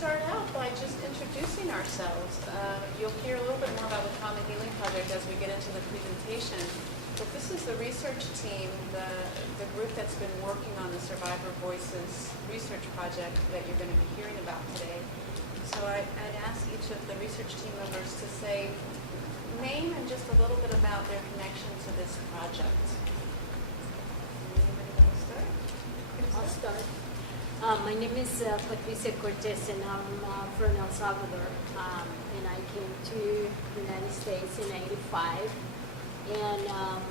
start out by just introducing ourselves. You'll hear a little bit more about the Trauma Healing Project as we get into the presentation. But this is the research team, the group that's been working on the Survivor Voices research project that you're going to be hearing about today. So I'd ask each of the research team members to say name and just a little bit about their connection to this project. Anybody want to start? I'll start. My name is Patricia Cortez, and I'm from El Salvador. And I came to the United States in '85. And I'm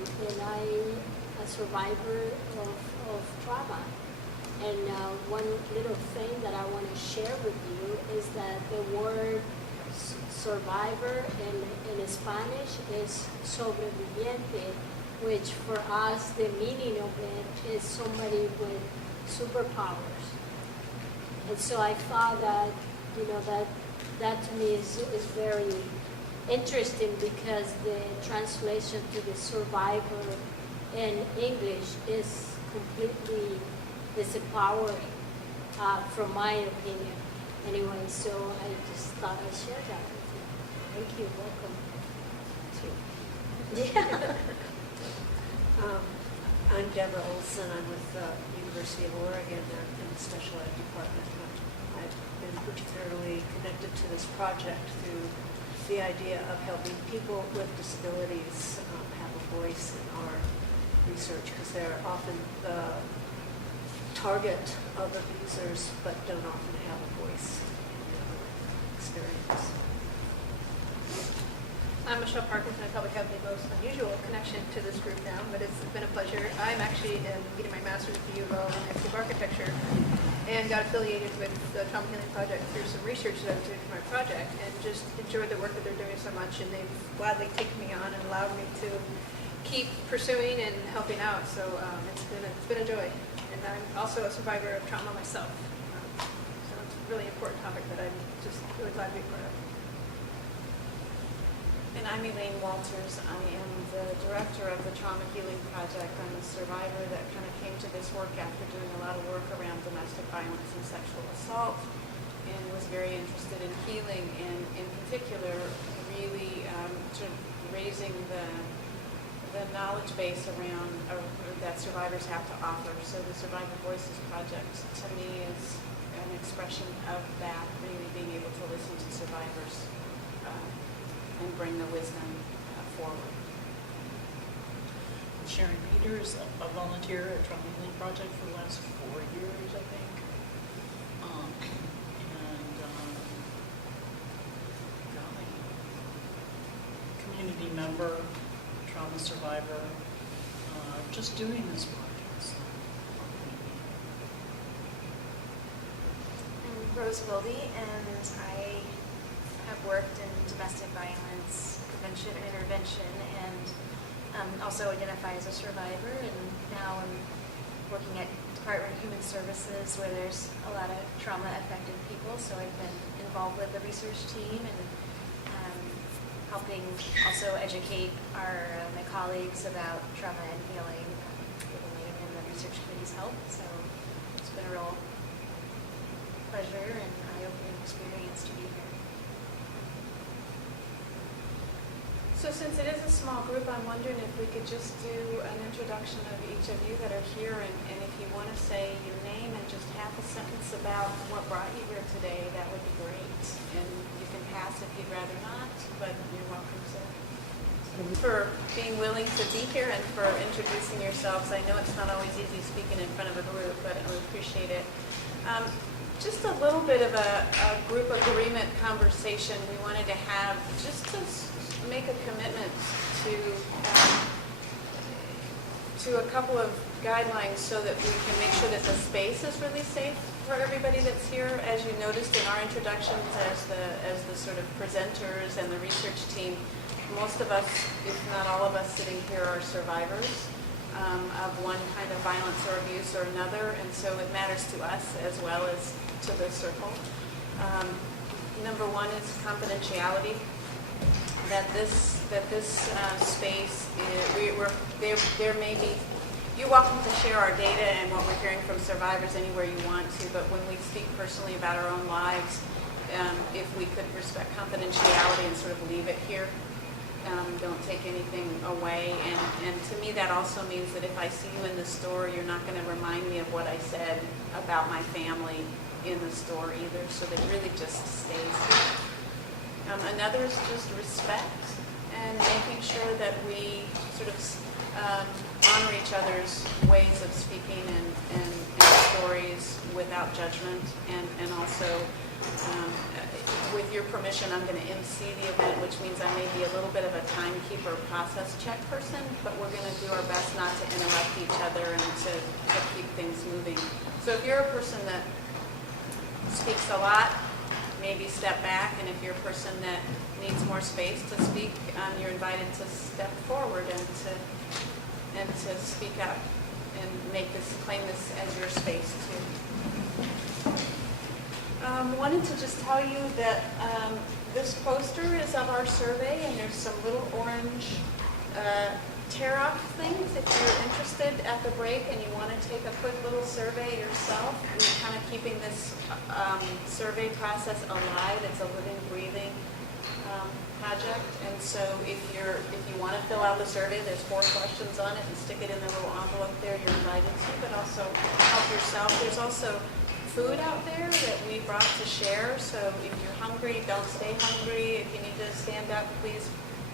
a survivor of trauma. And one little thing that I want to share with you is that the word survivor in Spanish is sobreviviente, which for us the meaning of it is somebody with superpowers. And so I thought that, that to me is very interesting, because the translation to the survivor in English is completely disempowering, from my opinion. Anyway, so I just thought I'd share that with you. Thank you. Welcome. Yeah. I'm Deborah Olson. I'm with the University of Oregon in the Special Ed Department. I've been particularly connected to this project through the idea of helping people with disabilities have a voice in our research, because they're often the target of abusers but don't often have a voice in their experience. I'm Michelle Parkinson. I probably have the most unusual connection to this group now, but it's been a pleasure. I'm actually getting my master's at the U of L in active architecture, and got affiliated with the Trauma Healing Project through some research that I was doing for my project, and just enjoyed the work that they're doing so much, and they've gladly taken me on and allowed me to keep pursuing and helping out. So it's been a joy, and I'm also a survivor of trauma myself. So it's a really important topic that I'm just really glad to be part of. And I'm Elaine Walters. I am the director of the Trauma Healing Project. I'm a survivor that kind of came to this work after doing a lot of work around domestic violence and sexual assault, and was very interested in healing, and in particular really sort of raising the knowledge base around that survivors have to offer. So the Survivor Voices Project to me is an expression of that, really being able to listen to survivors and bring the wisdom forward. Sharon Peters, a volunteer at Trauma Healing Project for the last 4 years, I think. Community member, trauma survivor, just doing this project. So. I'm Rose Wilde, and I have worked in domestic violence prevention and intervention, and also identify as a survivor, and now I'm working at Department of Human Services, where there's a lot of trauma-affected people, so I've been involved with the research team and helping also educate my colleagues about trauma and healing, and the research committee's help. So it's been a real pleasure and eye-opening experience to be here. So since it is a small group, I'm wondering if we could just do an introduction of each of you that are here, and if you want to say your name and just half a sentence about what brought you here today, that would be great. And you can pass if you'd rather not, but you're welcome to. For being willing to be here and for introducing yourselves. I know it's not always easy speaking in front of a group, but I appreciate it. Just a little bit of a group agreement conversation we wanted to have, just to make a commitment to a couple of guidelines so that we can make sure that the space is really safe for everybody that's here. As you noticed in our introductions as the sort of presenters and the research team, most of us, if not all of us sitting here, are survivors of one kind of violence or abuse or another, and so it matters to us as well as to the circle. Number one is confidentiality. That this space, there may be you're welcome to share our data and what we're hearing from survivors anywhere you want to, but when we speak personally about our own lives, if we could respect confidentiality and sort of leave it here, don't take anything away. And to me, that also means that if I see you in the store, you're not going to remind me of what I said about my family in the store either, so that really just stays here. Another is just respect and making sure that we sort of honor each other's ways of speaking and stories without judgment, and also with your permission, I'm going to MC the event, which means I may be a little bit of a timekeeper, process check person, but we're going to do our best not to interrupt each other and to keep things moving. So if you're a person that speaks a lot, maybe step back, and if you're a person that needs more space to speak, you're invited to step forward and to speak up and claim this as your space too. Wanted to just tell you that this poster is of our survey, and there's some little orange tear-off things if you're interested at the break and you want to take a quick little survey yourself. We're kind of keeping this survey process alive. It's a living, breathing project, and so if you want to fill out the survey, there's 4 questions on it, and stick it in the little envelope there. You're invited to, but also help yourself. There's also food out there that we brought to share, so if you're hungry, don't stay hungry. If you need to stand up, please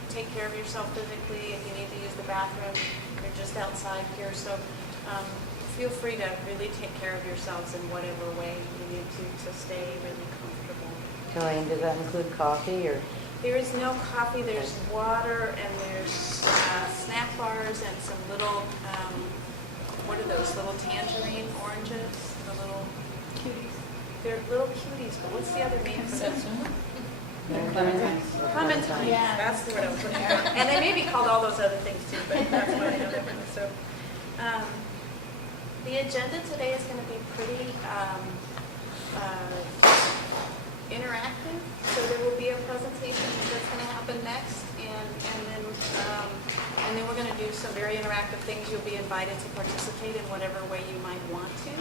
take care of yourself physically. If you need to use the bathroom, you're just outside here, so feel free to really take care of yourselves in whatever way you need to stay really comfortable. Joanne, does that include coffee or? There is no coffee, there's water, and there's snack bars and some little, what are those, little tangerine oranges? The little cuties. They're little cuties, but what's the other name for them? Clementines. Yeah. That's the word I was looking for. And they may be called all those other things too, but that's what I know them from. So, the agenda today is going to be pretty interactive. So there will be a presentation that's going to happen next, and then we're going to do some very interactive things. You'll be invited to participate in whatever way you might want to,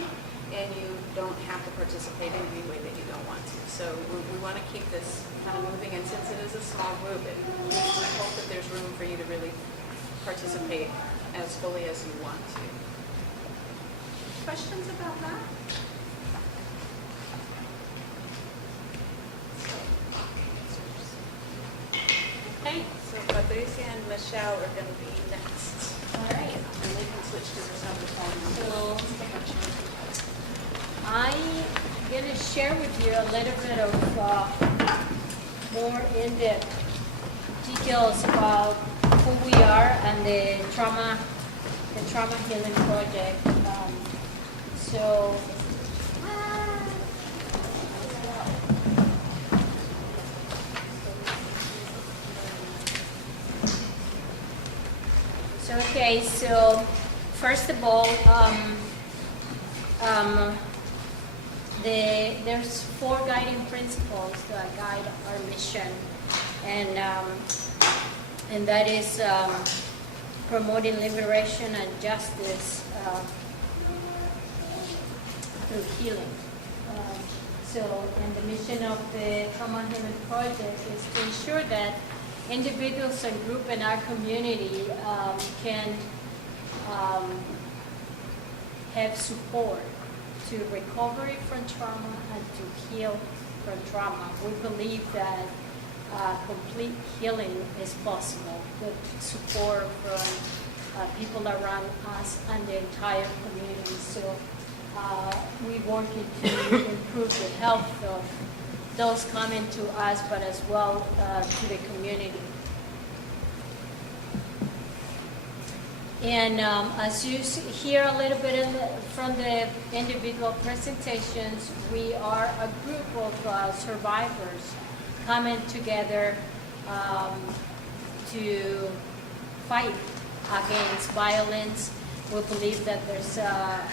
and you don't have to participate in any way that you don't want to. So we want to keep this kind of moving, and since it is a small group, we hope that there's room for you to really participate as fully as you want to. Questions about that? Okay, so Patricia and Michelle are going to be next. All right. And they can switch to this other phone. I'm going to share with you a little bit of more in-depth details about who we are and the trauma healing project. So first of all, there's 4 guiding principles that guide our mission, and that is promoting liberation and justice through healing. And the mission of the Trauma Healing Project is to ensure that individuals and groups in our community can have support to recovery from trauma and to heal from trauma. We believe that complete healing is possible with support from people around us and the entire community. So we working to improve the health of those coming to us, but as well to the community. And as you hear a little bit from the individual presentations, we are a group of survivors coming together to fight against violence. We believe that there's a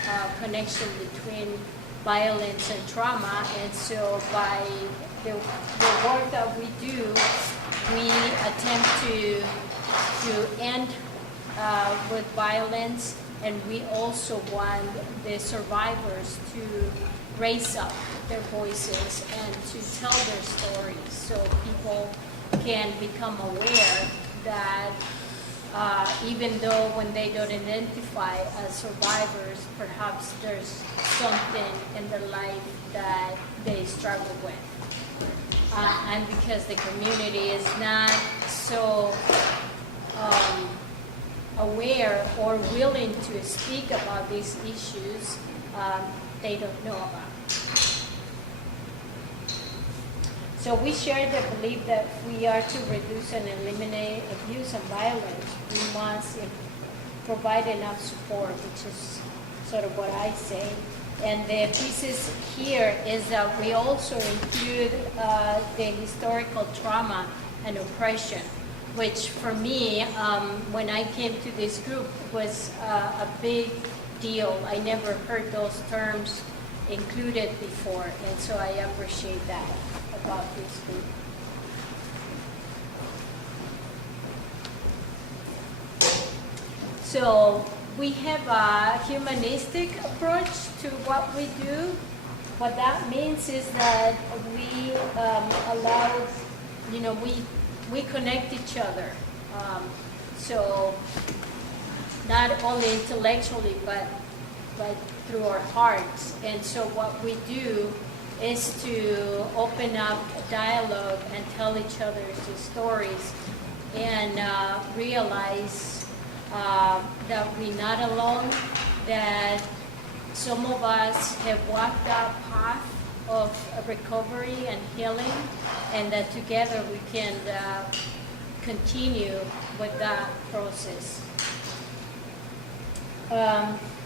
connection between violence and trauma, and so by the work that we do, we attempt to end with violence And we also want the survivors to raise up their voices and to tell their stories so people can become aware that even though when they don't identify as survivors, perhaps there's something in their life that they struggle with. And because the community is not so aware or willing to speak about these issues, they don't know about. So we share the belief that we are to reduce and eliminate abuse and violence. We must provide enough support, which is sort of what I say. And the pieces here is that we also include the historical trauma and oppression, which for me, when I came to this group, was a big deal. I never heard those terms included before, and so I appreciate that about this group. So we have a humanistic approach to what we do. What that means is that we allow, we connect each other. So not only intellectually, but through our hearts. And so what we do is to open up a dialogue and tell each other's stories and realize that we're not alone, that some of us have walked that path of recovery and healing, and that together we can continue with that process.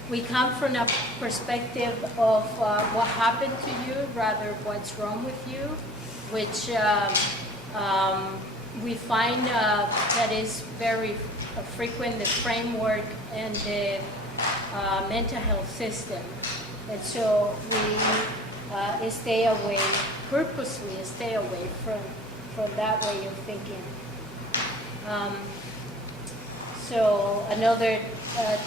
We come from a perspective of what happened to you rather what's wrong with you, which we find that is very frequent, the framework and the mental health system. And so we purposely stay away from that way of thinking. So another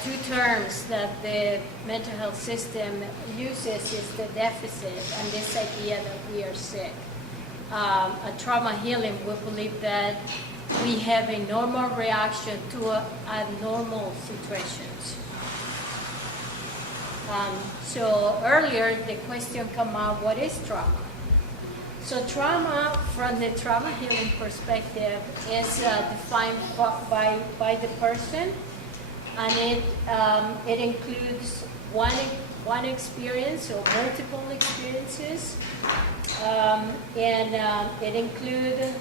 two terms that the mental health system uses is the deficit and this idea that we are sick. A trauma healing, we believe that we have a normal reaction to abnormal situations. So earlier the question came up, what is trauma? So trauma, from the trauma healing perspective, is defined by the person, and it includes one experience or multiple experiences, and it includes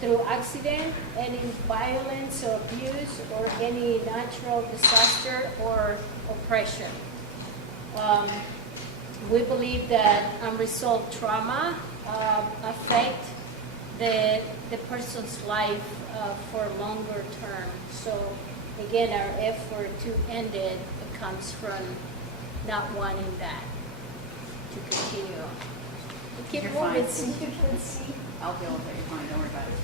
through accident, any violence or abuse, or any natural disaster or oppression. We believe that unresolved trauma affect the person's life for longer term. So again, our effort to end it comes from not wanting that to continue. You keep You're moving fine. so you can see. I'll deal with it, you're fine, don't worry about it.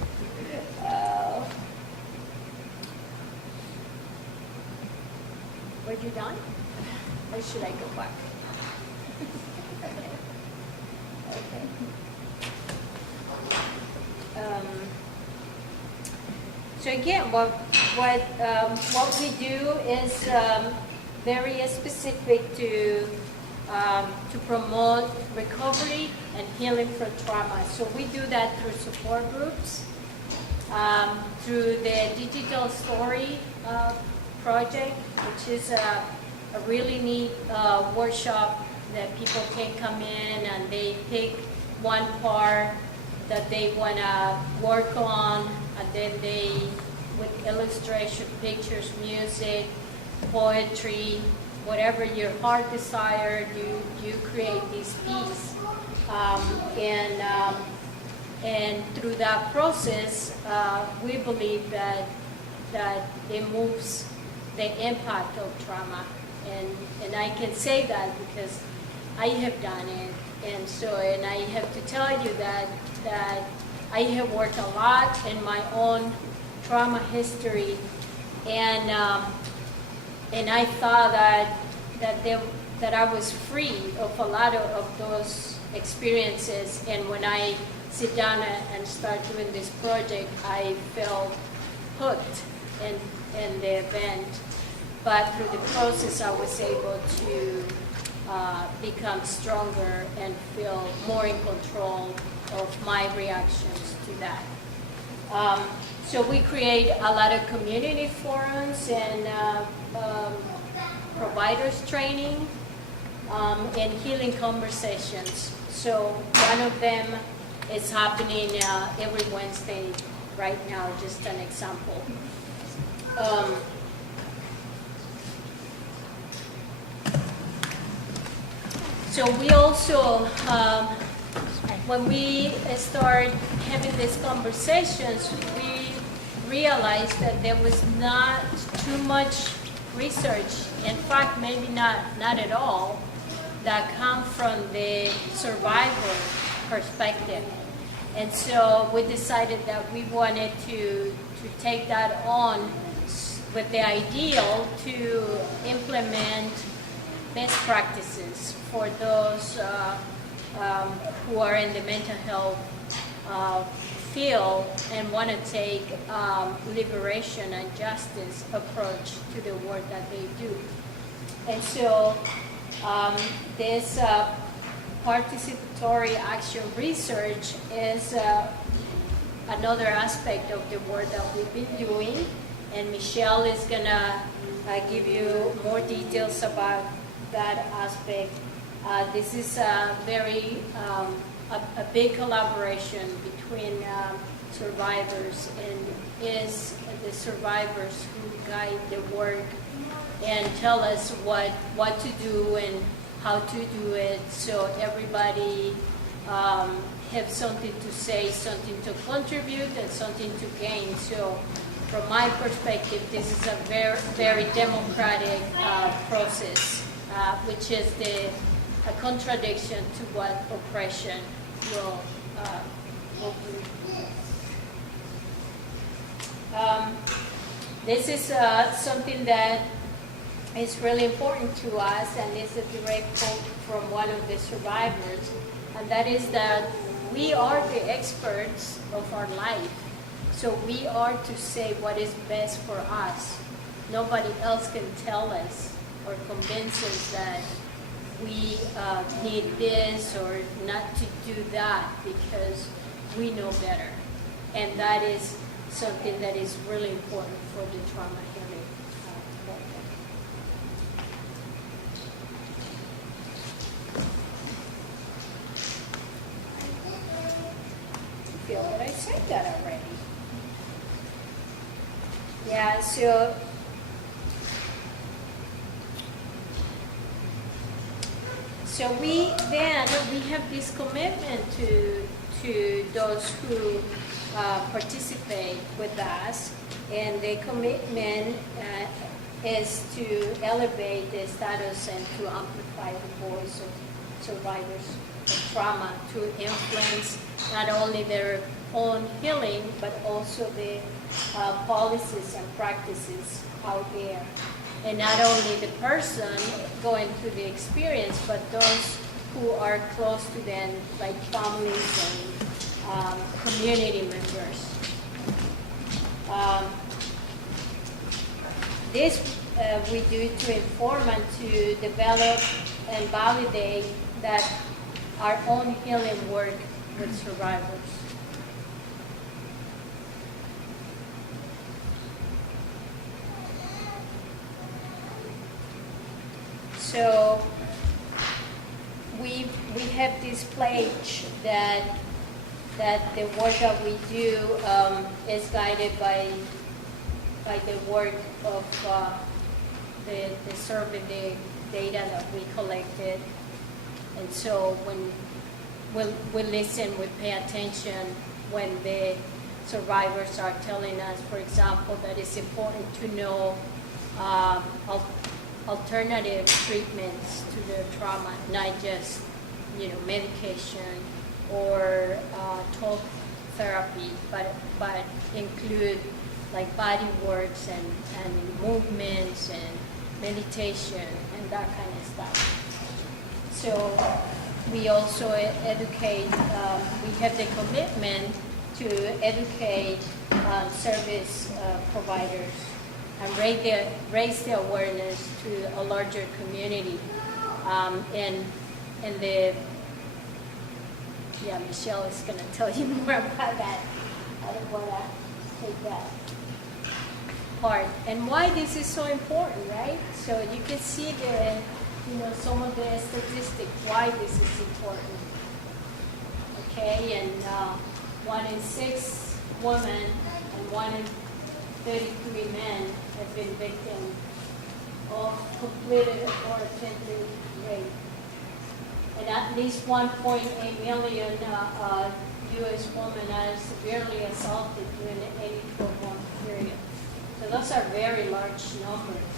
Were you done? Or should I go back? Okay. So again, what we do is very specific to promote recovery and healing from trauma. So we do that through support groups, through the Digital Story project, which is a really neat workshop that people can come in and they pick one part that they want to work on, and then they, with illustration, pictures, music, poetry, whatever your heart desired, you create this piece. And through that process, we believe that it moves the impact of trauma. And I can say that because I have done it. And I have to tell you that I have worked a lot in my own trauma history. And And I thought that I was free of a lot of those experiences. And when I sit down and start doing this project, I felt hooked in the event. But through the process, I was able to become stronger and feel more in control of my reactions to that. So we create a lot of community forums and providers training and healing conversations. So one of them is happening every Wednesday right now, just an example. So we also, when we start having these conversations, we realized that there was not too much research, in fact, maybe not at all, that come from the survivor perspective. And so we decided that we wanted to take that on with the ideal to implement best practices for those who are in the mental health field and want to take liberation and justice approach to the work that they do. And so this participatory action research is another aspect of the work that we've been doing, and Michelle is going to give you more details about that aspect. This is a very a big collaboration between survivors, and is the survivors who guide the work and tell us what to do and how to do it, so everybody have something to say, something to contribute, and something to gain. So from my perspective, this is a very, very democratic process, which is a contradiction to what oppression will do. This is something that is really important to us, and is a direct quote from one of the survivors, and that is that we are the experts of our life. So we are to say what is best for us. Nobody else can tell us or convince us that we need this or not to do that, because we know better. And that is something that is really important for the trauma healing program. I feel that I said that already. Yeah, so we have this commitment to those who participate with us, and the commitment is to elevate the status and to amplify the voice of survivors of trauma, to influence not only their own healing, but also the policies and practices out there. And not only the person going through the experience, but those who are close to them, like families and community members. This we do to inform and to develop and validate that our own healing work with survivors. So we have this pledge that the work that we do is guided by the work of the survey, the data that we collected. And so when we listen, we pay attention when the survivors are telling us, for example, that it's important to know alternative treatments to their trauma, not just medication or talk therapy, but include like body works and movements and meditation, and that kind of stuff. So we also educate, we have the commitment to educate service providers and raise the awareness to a larger community. And the, yeah, Michelle is going to tell you more about that. I don't want to take that part. And why this is so important, right? So you can see the, some of the statistics why this is important. Okay, and 1 in 6 women and 1 in 33 men have been victims of completed or attempted rape. And at least 1.8 million U.S. women are severely assaulted during the 84-month period. So those are very large numbers.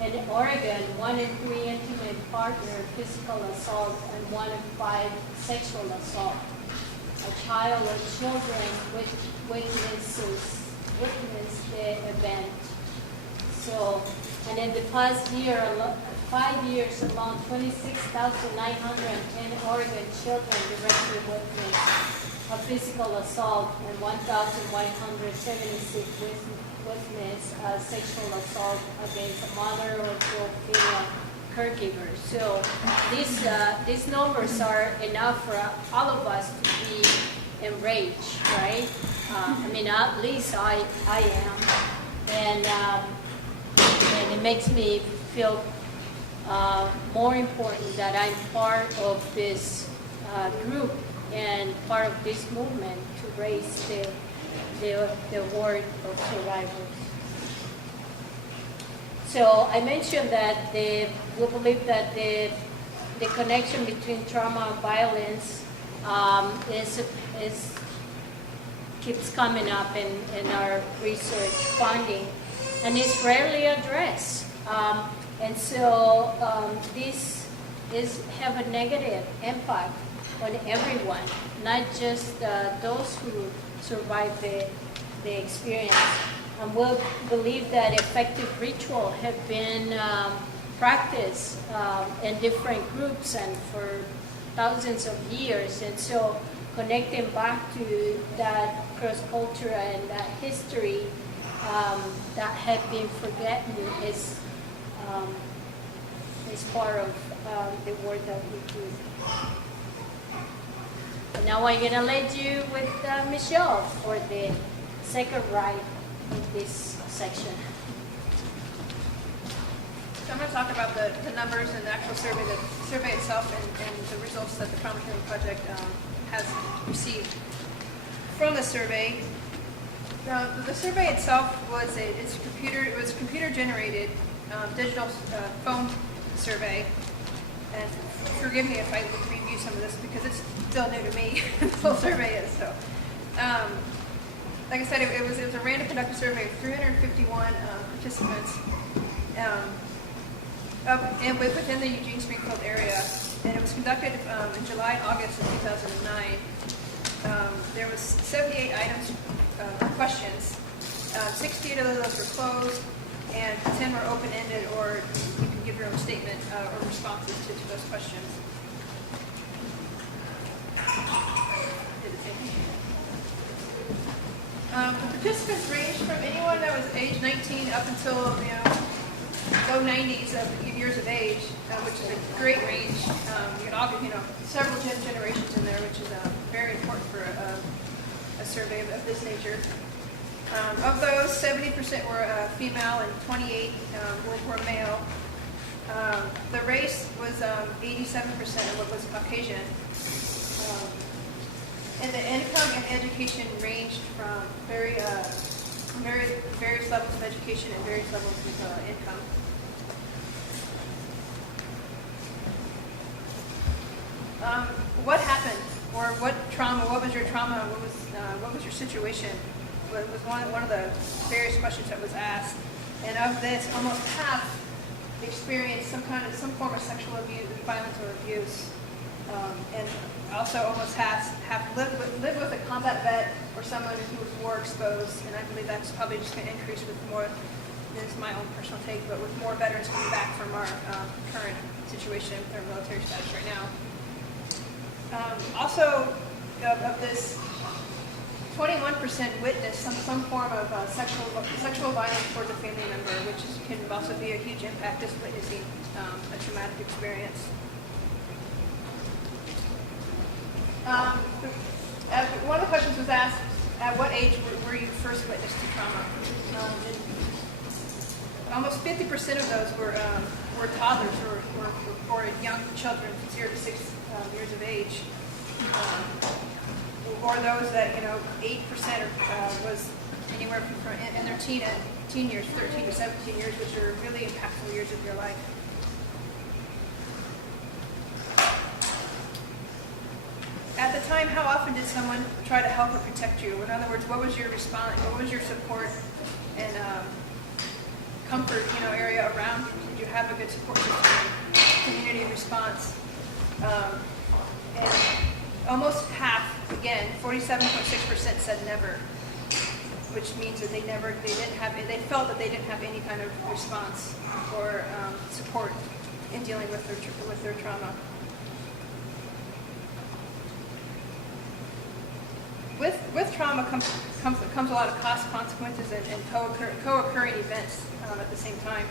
And in Oregon, 1 in 3 intimate partner physical assault and 1 in 5 sexual assault. A child or children witness the event. So, and in the past year, 5 years alone, 26,910 Oregon children directly witnessed a physical assault and 1,176 witnessed sexual assault against a mother or two female caregivers. So these numbers are enough for all of us to be enraged, right? I mean, at least I am, and it makes me feel more important that I'm part of this group and part of this movement to raise the word of survivors. So I mentioned that we believe that the connection between trauma and violence keeps coming up in our research finding, and it's rarely addressed. And so this have a negative impact on everyone, not just those who survive the experience. And we'll believe that effective ritual have been practiced in different groups and for thousands of years. And so connecting back to that cross-culture and that history that had been forgotten is part of the work that we do. And now I'm going to lead you with Michelle for the second ride in this section. So I'm going to talk about the numbers and the actual survey, the survey itself, and the results that the Trauma Healing Project has received from the survey. The survey itself was computer generated digital phone survey, and forgive me if I review some of this because it's still new to me. This whole survey is so. Like I said, it was a random conducted survey of 351 participants, and within the Eugene Springfield area, and it was conducted in July and August of 2009. There was 78 items, questions. 68 of those were closed, and 10 were open-ended, or you can give your own statement or responses to those questions. The participants ranged from anyone that was age 19 up until low 90s of years of age, which is a great range. You can several generations in there, which is very important for a survey of this nature. Of those, 70% were female and 28 were male. The race was 87% of what was Caucasian. And the income and education ranged from various levels of education and various levels of income. What happened, or what trauma? What was your trauma? What was your situation? Was one of the various questions that was asked. And of this, almost half experienced some form of sexual abuse, violence, or abuse. And also almost half lived with a combat vet or someone who was war exposed, and I believe that's probably just going to increase with more this is my own personal take, but with more veterans coming back from our current situation with their military status right now. Also, of this, 21% witnessed some form of sexual violence towards a family member, which can also be a huge impact, just witnessing a traumatic experience. One of the questions was asked, at what age were you first witnessed to trauma? Almost 50% of those were toddlers or young children, 0 to 6 years of age. Or those that, 8% was anywhere from in their teen years, 13 to 17 years, which are really impactful years of your life. At the time, how often did someone try to help or protect you? In other words, what was your response? What was your support and comfort, area around you? Did you have a good support system, community response? And almost half, again, 47.6% said never, which means that they felt that they didn't have any kind of response or support in dealing with their trauma. With trauma comes a lot of cost consequences and co-occurring events at the same time.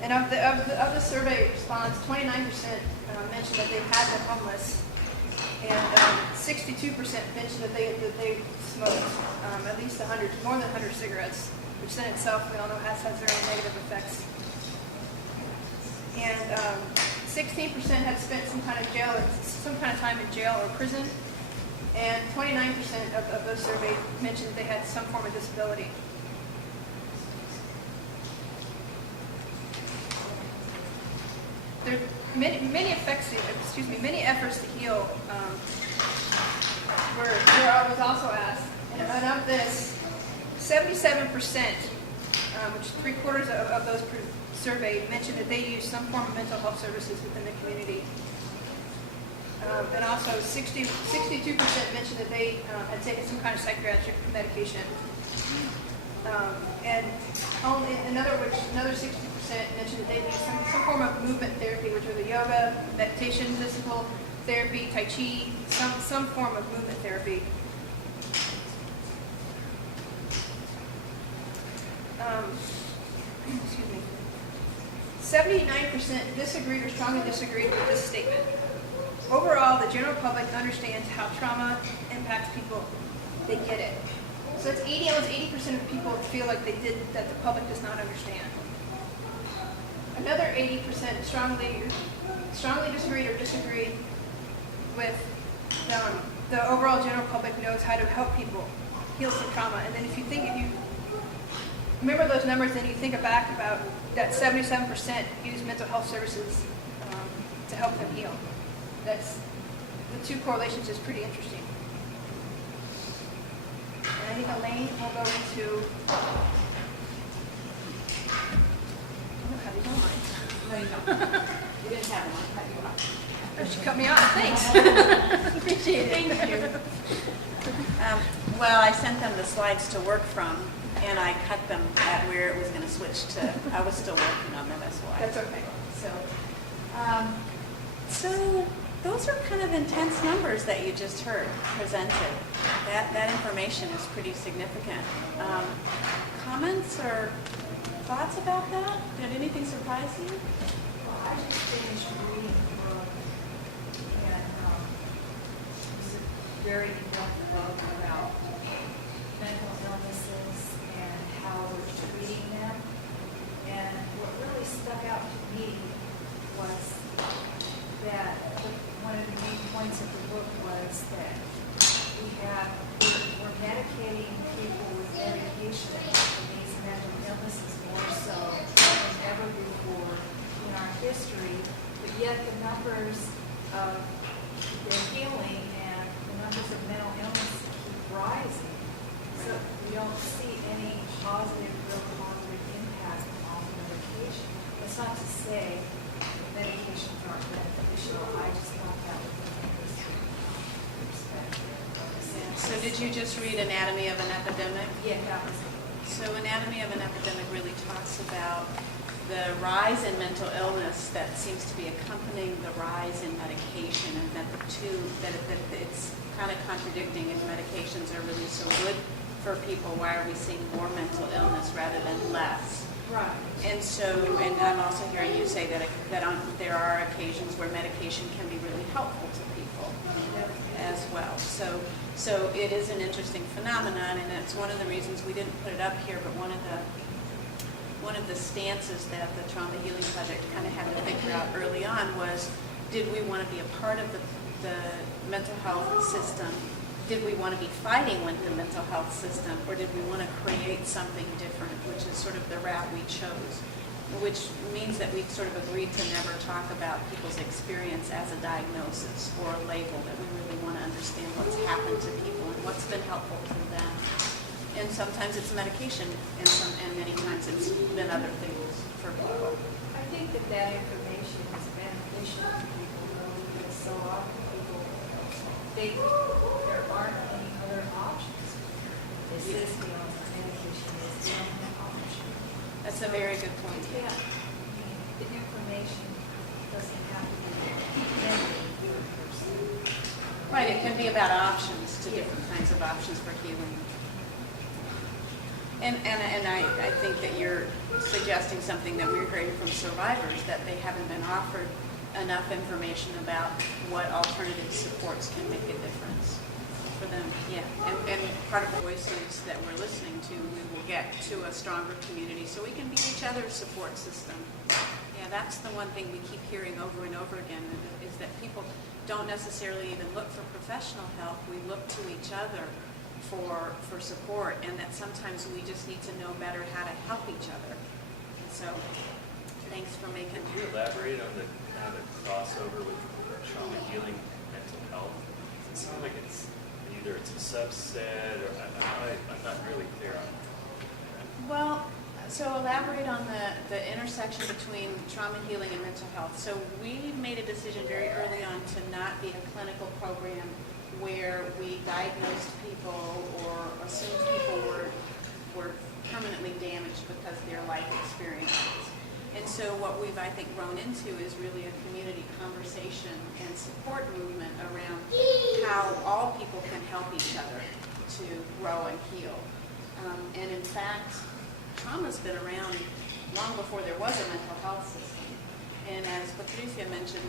And of the survey response, 29% mentioned that they had been homeless, and 62% mentioned that they smoked at least more than 100 cigarettes, which in itself we all know has their own negative effects. And 16% had spent some kind of time in jail or prison. And 29% of those surveyed mentioned they had some form of disability. There are many efforts to heal was also asked. And of this, 77%, which is 3/4 of those surveyed, mentioned that they use some form of mental health services within the community. And also 62% mentioned that they had taken some kind of psychiatric medication. And another 60% mentioned that they used some form of movement therapy, which are the yoga, meditation, physical therapy, tai chi, some form of movement therapy. Excuse me. 79% disagreed or strongly disagreed with this statement. Overall, the general public understands how trauma impacts people. They get it. So it's almost 80% of people feel like that the public does not understand. Another 80% strongly disagreed or disagreed with the overall general public knows how to help people heal from trauma. And then if you remember those numbers, then you think back about that 77% use mental health services to help them heal. That's the two correlations is pretty interesting. And I think Elaine will go into. I don't have these on mine. No, you don't. You didn't have one. I cut you off. Oh, she cut me off. Thanks. Appreciate it. Thank you. Well, I sent them the slides to work from, and I cut them at where it was going to switch to. I was still working on them, that's why. That's okay. So those are kind of intense numbers that you just heard presented. That information is pretty significant. Comments or thoughts about that? Did anything surprise you? Well, I just finished reading the book, and it was a very in-depth book about mental illnesses and how we're treating them. And what really stuck out to me was that one of the main points of the book was that we're medicating people with medication for these mental illnesses more so than ever before in our history, but yet the numbers of their healing and the numbers of mental illness keep rising. So we don't see any real positive impact on the medication. That's not to say medications aren't beneficial. I just thought that was an interesting perspective. So did you just read Anatomy of an Epidemic? Yeah, that was So Anatomy of an Epidemic really talks about the rise in mental illness that seems to be accompanying the rise in medication, and that it's kind of contradicting. If medications are really so good for people, why are we seeing more mental illness rather than less? Right. And so, and I'm also hearing you say that there are occasions where medication can be really helpful to people as well. So it is an interesting phenomenon, and it's one of the reasons we didn't put it up here, but one of the stances that the Trauma Healing Project kind of had to figure out early on was, did we want to be a part of the mental health system? Did we want to be fighting with the mental health system, or did we want to create something different, which is sort of the route we chose, which means that we sort of agreed to never talk about people's experience as a diagnosis or a label, that we really want to understand what's happened to people and what's been helpful to them. And sometimes it's medication, and many times it's been other things for people. I think that information is beneficial to people, though, because so often people think there aren't any other options. They insist on medication is the only option. That's a very good point. Yeah. The information doesn't have to be deadly to a person. Right, it can be about options, to different kinds of options for healing. And I think that you're suggesting something that we're hearing from survivors, that they haven't been offered enough information about what alternative supports can make a difference for them. Yeah, and part of the voices that we're listening to, we will get to a stronger community so we can be each other's support system. Yeah, that's the one thing we keep hearing over and over again, is that people don't necessarily even look for professional help. We look to each other for support, and that sometimes we just need to know better how to help each other. And so, thanks for making. Can you elaborate on the kind of crossover with trauma healing and mental health? It sounds like it's either it's a subset, or I'm not really clear on that. Well, so elaborate on the intersection between trauma healing and mental health. So we made a decision very early on to not be a clinical program where we diagnosed people or assumed people were permanently damaged because of their life experiences. And so what we've, I think, grown into is really a community conversation and support movement around how all people can help each other to grow and heal. And in fact, trauma's been around long before there was a mental health system. And as Patricia mentioned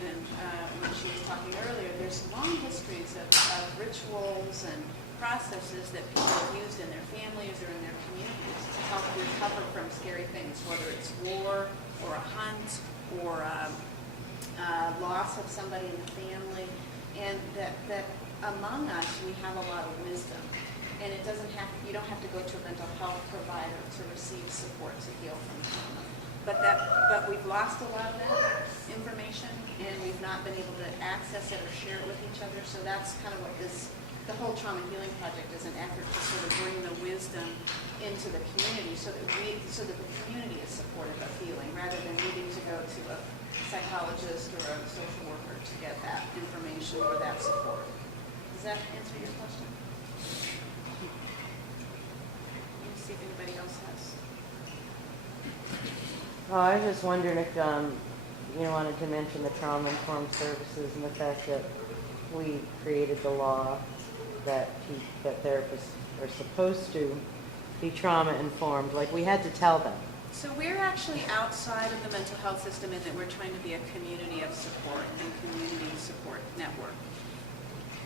when she was talking earlier, there's long histories of rituals and processes that people have used in their families or in their communities to help recover from scary things, whether it's war or a hunt or loss of somebody in the family. And that among us, we have a lot of wisdom. And you don't have to go to a mental health provider to receive support to heal from trauma. But we've lost a lot of that information, and we've not been able to access it or share it with each other. So that's kind of what the whole Trauma Healing Project is, an effort to sort of bring the wisdom into the community so that the community is supportive of healing, rather than needing to go to a psychologist or a social worker to get that information or that support. Does that answer your question? Let me see if anybody else has. Oh, I was just wondering if you wanted to mention the trauma-informed services and the fact that we created the law that therapists are supposed to be trauma-informed. Like, we had to tell them. So we're actually outside of the mental health system in that we're trying to be a community of support and community support network.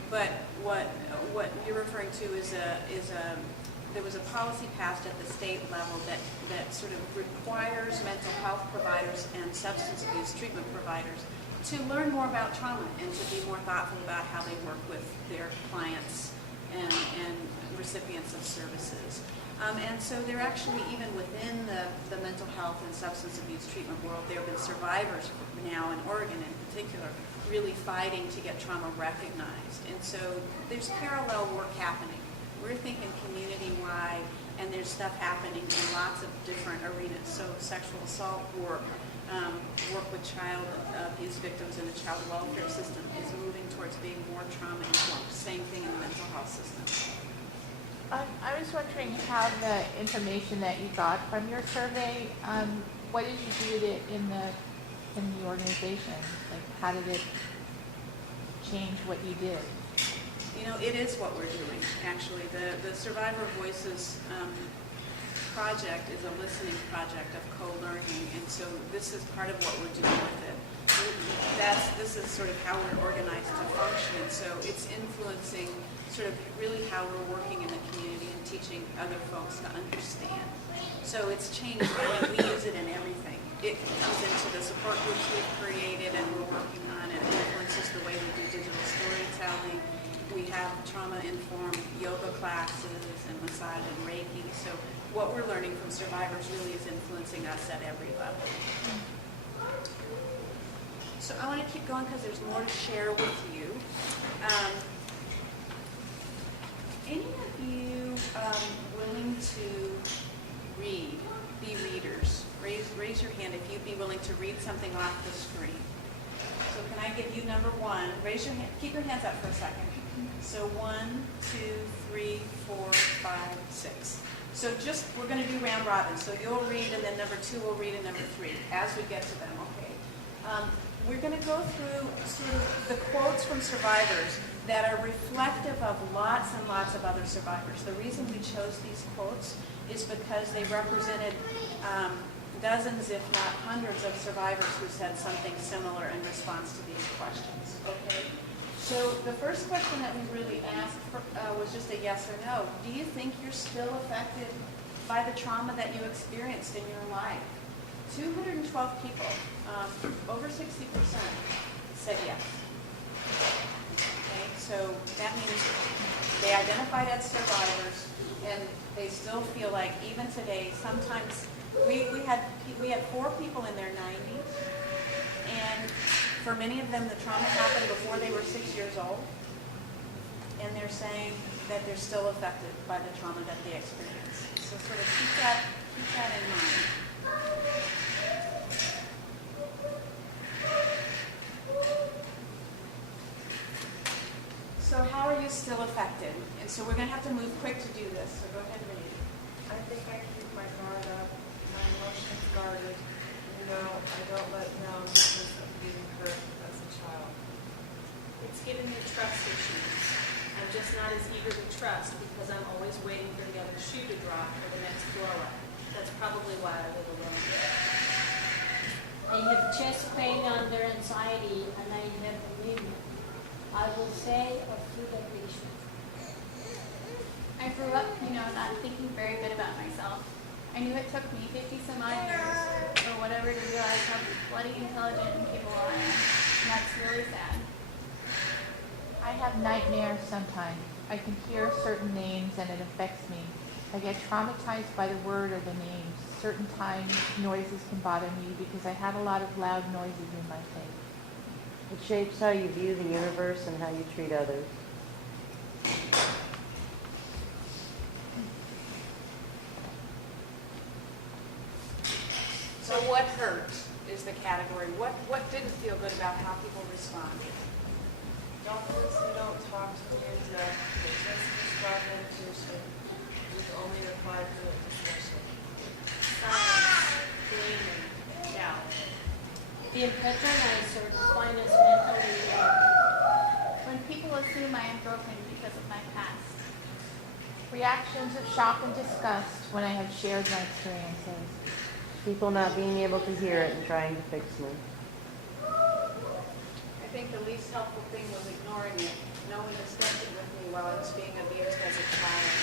But what you're referring to is there was a policy passed at the state level that sort of requires mental health providers and substance abuse treatment providers to learn more about trauma and to be more thoughtful about how they work with their clients and recipients of services. And so they're actually, even within the mental health and substance abuse treatment world, there have been survivors now in Oregon in particular really fighting to get trauma recognized. And so there's parallel work happening. We're thinking community-wide, and there's stuff happening in lots of different arenas. So sexual assault work, work with child abuse victims in the child welfare system is moving towards being more trauma-informed. Same thing in the mental health system. I was wondering how the information that you got from your survey, what did you do in the organization? Like, how did it change what you did? You know, it is what we're doing, actually. The Survivor Voices project is a listening project of co-learning, and so this is part of what we're doing with it. This is sort of how we're organized to function, and so it's influencing sort of really how we're working in the community and teaching other folks to understand. So it's changed. I mean, we use it in everything. It comes into the support groups we've created and we're working on. It influences the way we do digital storytelling. We have trauma-informed yoga classes and massage and Reiki. So what we're learning from survivors really is influencing us at every level. So I want to keep going because there's more to share with you. Any of you willing to read, be readers? Raise your hand if you'd be willing to read something off the screen. So can I give you number one? Raise your hand. Keep your hands up for a second. So 1, 2, 3, 4, 5, 6. So we're going to do round robin. So you'll read, and then number 2 will read, and number 3 as we get to them. Okay. We're going to go through sort of the quotes from survivors that are reflective of lots and lots of other survivors. The reason we chose these quotes is because they represented dozens, if not hundreds, of survivors who said something similar in response to these questions. Okay. So the first question that we really asked was just a yes or no. Do you think you're still affected by the trauma that you experienced in your life? 212 people, over 60% said yes. Okay, so that means they identified as survivors, and they still feel like even today, sometimes we had 4 people in their 90s, and for many of them, the trauma happened before they were 6 years old, and they're saying that they're still affected by the trauma that they experienced. So sort of keep that in mind. So how are you still affected? And so we're going to have to move quick to do this. So go ahead and read. I think I keep my guard up, my emotions guarded. You know, I don't let down because of being hurt as a child. It's given me trust issues. I'm just not as eager to trust because I'm always waiting for the other shoe to drop or the next blow up. That's probably why I live alone. I have chest pain under anxiety and I have anemia. I will say a food addiction. I grew up, not thinking very good about myself. I knew it took me 50 some odd years or whatever to realize how bloody intelligent and capable I am. And that's really sad. I have nightmares sometimes. I can hear certain names and it affects me. I get traumatized by the word or the names. Certain times noises can bother me because I have a lot of loud noises in my face. It shapes how you view the universe and how you treat others. So what hurt is the category. What didn't feel good about how people responded? Doctors who don't talk to me in depth, intensive prescribed medication with only a 5-minute discussion. Silence, blaming, doubt. Being patronized or defined as mentally ill. When people assume I am broken because of my past. Reactions of shock and disgust when I have shared my experiences. People not being able to hear it and trying to fix me. I think the least helpful thing was ignoring it. No one discussed it with me while I was being abused as a child.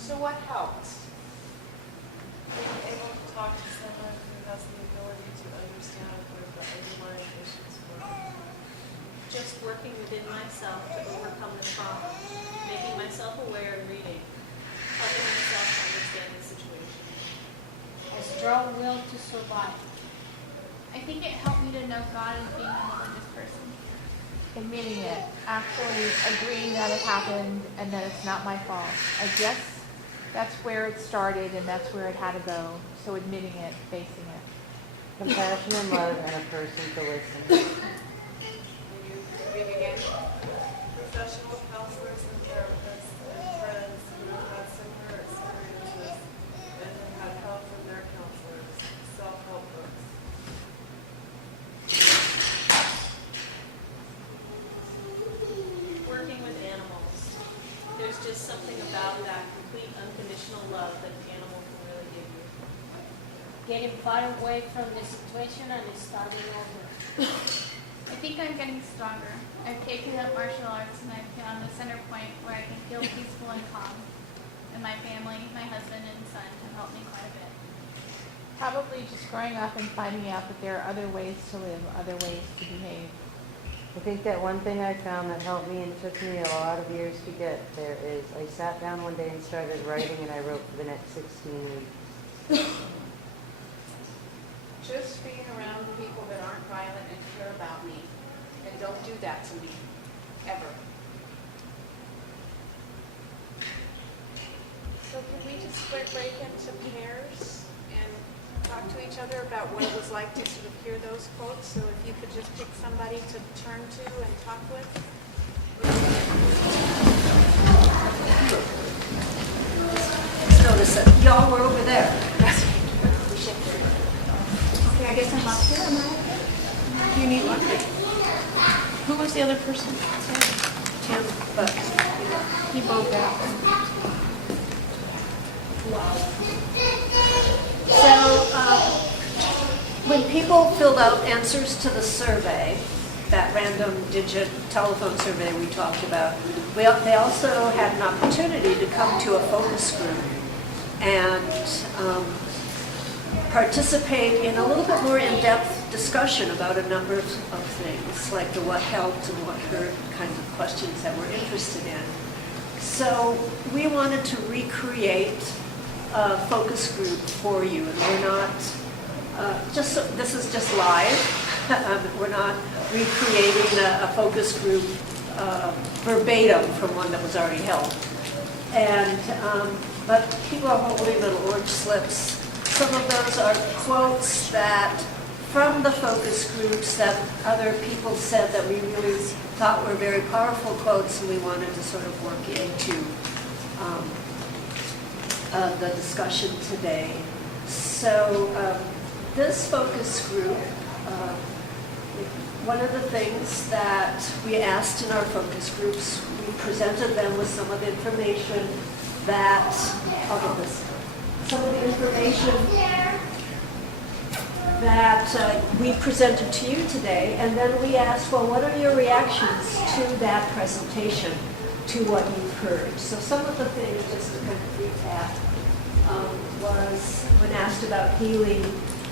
So what helped? Being able to talk to someone who has the ability to understand where the underlying issues were. Just working within myself to overcome the trauma, making myself aware and reading, helping myself understand the situation. A strong will to survive. I think it helped me to know God as being a religious person. Admitting it, actually agreeing that it happened and that it's not my fault. I guess that's where it started and that's where it had to go. So admitting it, facing it. Compassion and love and a person to listen. getting far away from the situation and starting over? I think I'm getting stronger. I've taken up martial arts and I've found a center point where I can feel peaceful and calm. And my family, my husband and son have helped me quite a bit. Probably just growing up and finding out that there are other ways to live, other ways to behave. I think that one thing I found that helped me and took me a lot of years to get there is I sat down one day and started writing, and I wrote for the next 16 weeks. Just being around people that aren't violent and care about me, and don't do that to me, ever. So can we just break into pairs and talk to each other about what it was like to sort of hear those quotes? So if you could just pick somebody to turn to and talk with. Just notice that y'all were over there. Okay, I guess I'm up here. Am I up here? Do you need one? Who was the other person? Tim, but He both out. So, when people filled out answers to the survey, that random digit telephone survey we talked about, they also had an opportunity to come to a focus group and participate in a little bit more in-depth discussion about a number of things, like the what helped and what hurt kinds of questions that we're interested in. So we wanted to recreate a focus group for you, and we're not this is just live. We're not recreating a focus group verbatim from one that was already held. And but people are holding little orange slips. Some of those are quotes that from the focus groups that other people said that we really thought were very powerful quotes, and we wanted to sort of work into the discussion today. So this focus group, one of the things that we asked in our focus groups, we presented them with some of the information that, some of the information that we presented to you today, and then we asked, well, what are your reactions to that presentation, to what you've heard? So some of the things, just to kind of recap, was when asked about healing.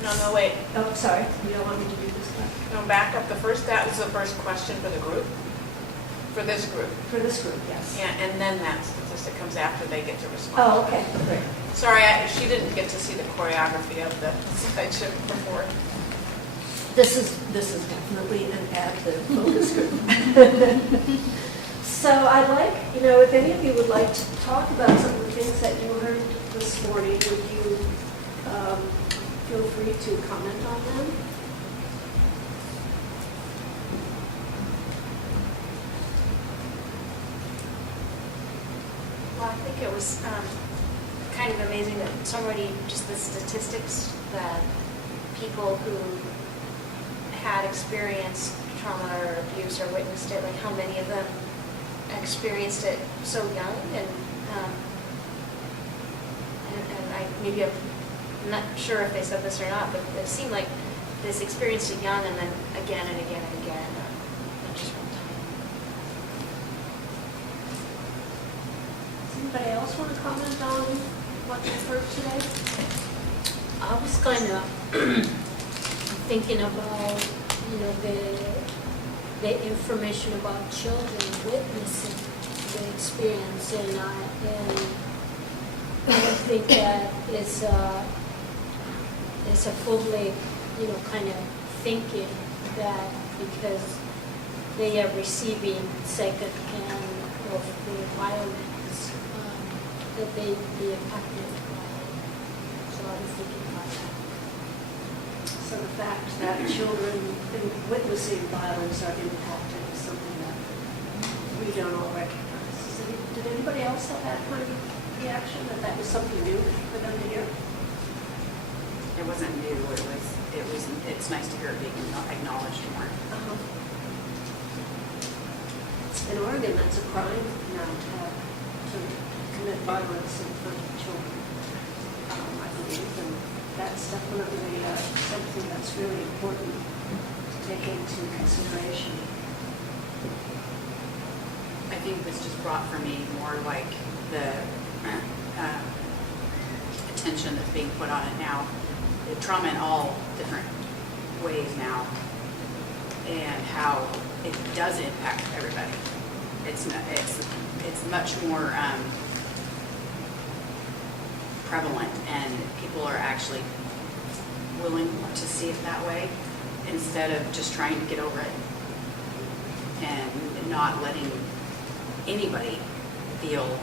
No, wait. Oh, sorry, you don't want me to do this one? No, back up. That was the first question for the group? For this group? For this group, yes. Yeah, and then that statistic comes after they get to respond. Oh, okay, great. Sorry, she didn't get to see the choreography of the slideshow before. This is definitely an active focus group. So I'd like, if any of you would like to talk about some of the things that you heard this morning, would you feel free to comment on them? Well, I think it was kind of amazing that somebody, just the statistics that people who had experienced trauma or abuse or witnessed it, like how many of them experienced it so young, and I'm not sure if they said this or not, but it seemed like this experienced it young and then again and again and again, not just one time. Does anybody else want to comment on what you've heard today? I was kind of thinking about, the information about children witnessing the experience, and I think that it's a fully, kind of thinking that because they are receiving second hand of the violence, that they be impacted by it. So I was thinking about that. So the fact that children witnessing violence are impacted is something that we don't all recognize. Did anybody else have that kind of reaction, that was something new for them to hear? It wasn't new. It's nice to hear it being acknowledged more. In Oregon, that's a crime now to commit violence in front of children, I believe. And that's definitely something that's really important to take into consideration. I think this just brought for me more like the attention that's being put on it now. The trauma in all different ways now, and how it does impact everybody. It's much more prevalent, and people are actually willing to see it that way instead of just trying to get over it and not letting anybody feel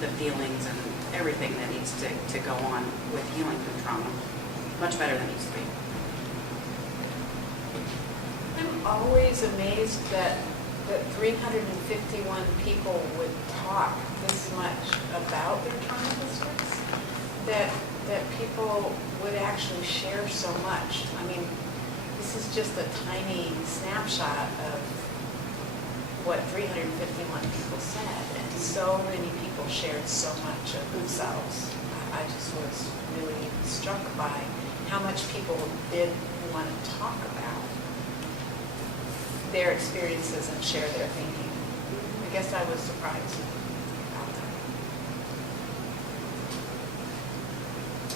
the feelings and everything that needs to go on with healing from trauma. Much better than it used to be. I'm always amazed that 351 people would talk this much about their trauma histories, that people would actually share so much. I mean, this is just a tiny snapshot of what 351 people said, and so many people shared so much of themselves. I just was really struck by how much people did want to talk about their experiences and share their thinking. I guess I was surprised about that.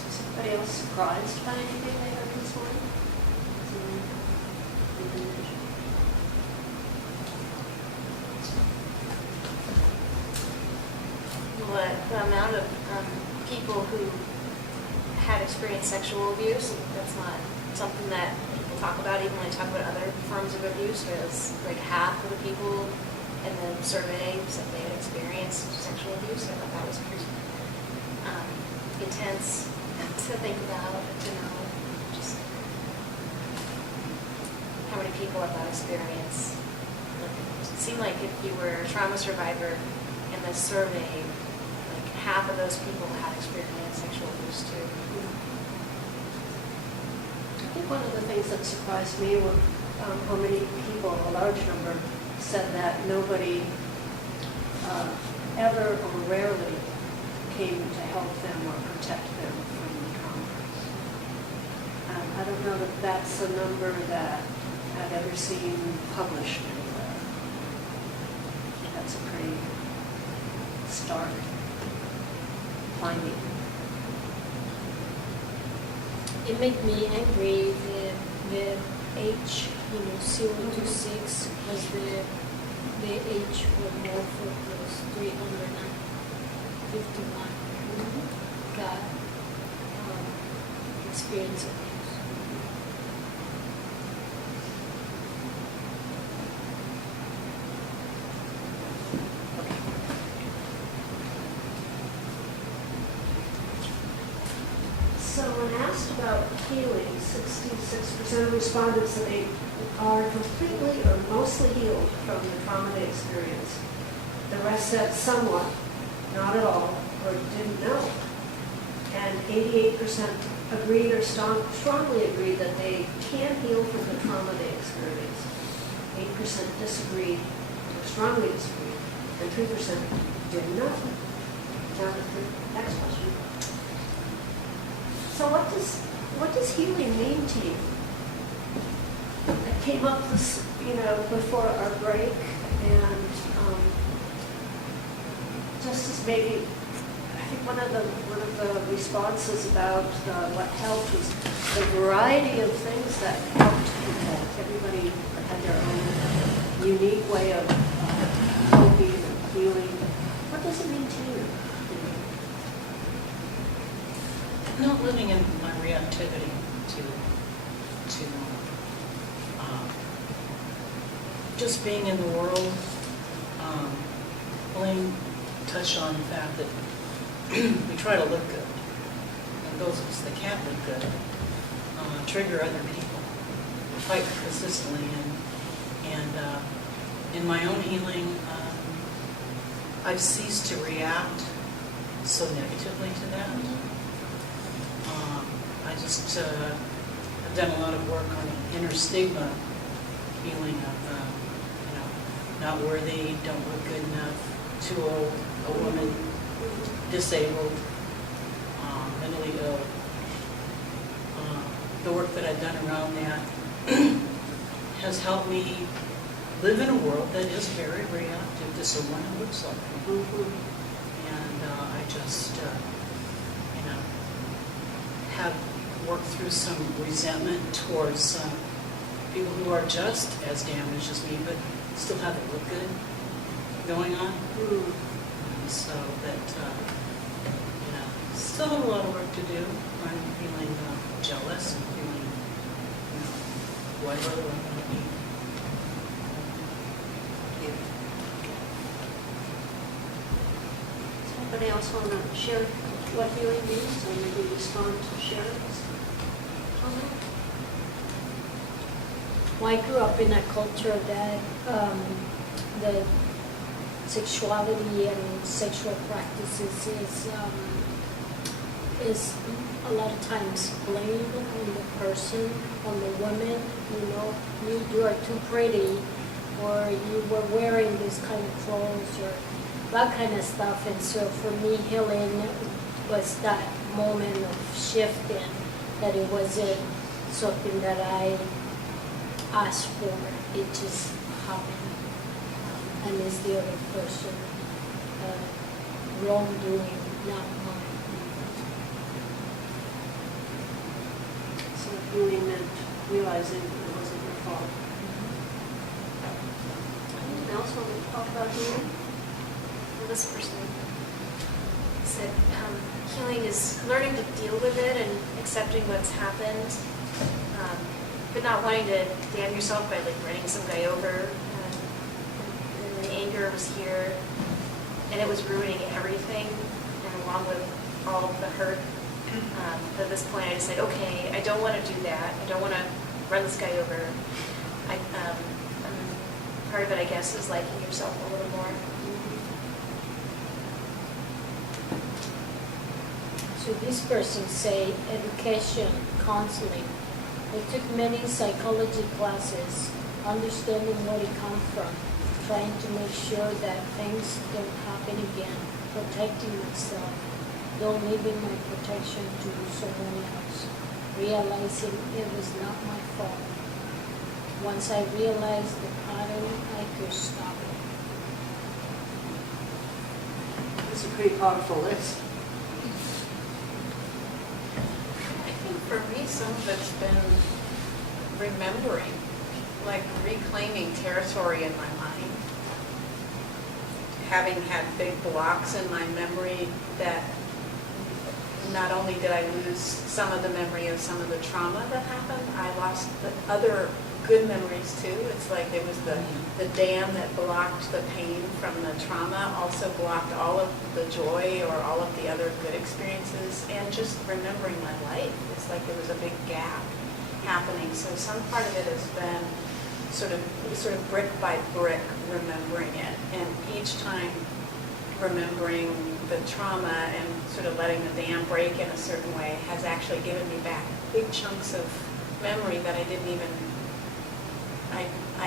Is anybody else surprised by anything they heard this morning? The amount of people who had experienced sexual abuse, that's not something that people talk about, even when they talk about other forms of abuse. There's like half of the people in the survey said they had experienced sexual abuse. I thought that was pretty intense to think about, to know just how many people have that experience. It seemed like if you were a trauma survivor in this survey, like half of those people had experienced sexual abuse too. I think one of the things that surprised me were how many people, a large number, said that nobody ever or rarely came to help them or protect them from the trauma. I don't know that that's a number that I've ever seen published anywhere. That's a pretty stark finding. It made me angry. The age, 0 to 6 was the age where more was 351 got experience abuse. So when asked about healing, 66% of respondents said they are completely or mostly healed from the trauma they experienced. The rest said somewhat, not at all, or didn't know. And 88% agreed or strongly agreed that they can heal from the trauma they experienced. 8% disagreed or strongly disagreed, and 3% didn't know. Now, the next question. So what does healing mean to you? It came up this, before our break, and just as maybe, I think one of the responses about what helped was the variety of things that helped people. Everybody had their own unique way of coping and healing. What does it mean to you? Not living in my reactivity to just being in the world. Elaine touched on the fact that we try to look good, and those of us that can't look good trigger other people. We fight persistently, and in my own healing, I've ceased to react so negatively to that. I just have done a lot of work on the inner stigma feeling of, not worthy, don't look good enough, too old, a woman, disabled, mentally ill. the work that I've done around that has helped me live in a world that is very reactive to someone who looks like me. And I just, have worked through some resentment towards some people who are just as damaged as me, but still have it look good going on. And so that, still have a lot of work to do. I'm feeling jealous and feeling, why do I want to be? Somebody else want to share what healing means, or maybe respond to Sharon's comment? Well, I grew up in a culture that the sexuality and sexual practices is a lot of times blamed on the person, on the woman. You are too pretty, or you were wearing this kind of clothes, or that kind of stuff. And so for me, healing was that moment of shifting, that it wasn't something that I asked for, it just happened. And it's the other person wrongdoing, not mine. So healing meant realizing it wasn't your fault. Anyone else want to talk about healing? Well, this person said healing is learning to deal with it and accepting what's happened, but not wanting to damn yourself by like running some guy over. And the anger was here, and it was ruining everything, and along with all of the hurt. At this point, I decided, okay, I don't want to do that. I don't want to run this guy over. Part of it, I guess, is liking yourself a little more. So this person say education, counseling. I took many psychology classes, understanding where it comes from, trying to make sure that things don't happen again, protecting myself, don't leaving my protection to someone else, realizing it was not my fault. Once I realized the pattern, I could stop it. It's a pretty powerful list. I think for me, some of it's been remembering, like reclaiming territory in my mind. Having had big blocks in my memory that not only did I lose some of the memory of some of the trauma that happened, I lost the other good memories too. It's like it was the dam that blocked the pain from the trauma, also blocked all of the joy or all of the other good experiences, and just remembering my life. It's like there was a big gap happening. So some part of it has been sort of brick by brick remembering it, and each time remembering the trauma and sort of letting the dam break in a certain way has actually given me back big chunks of memory that I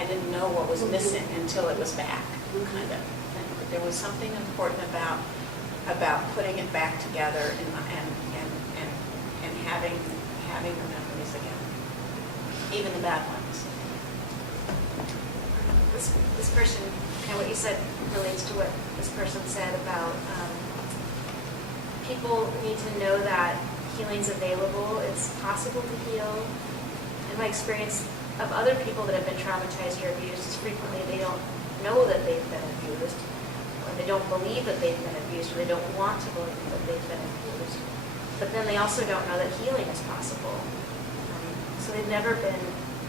didn't know what was missing until it was back, kind of thing. But there was something important about putting it back together and having the memories again, even the bad ones. This person, kind of what you said relates to what this person said about people need to know that healing's available. It's possible to heal. In my experience of other people that have been traumatized or abused, is frequently they don't know that they've been abused, or they don't believe that they've been abused, or they don't want to believe that they've been abused. But then they also don't know that healing is possible. So they've never been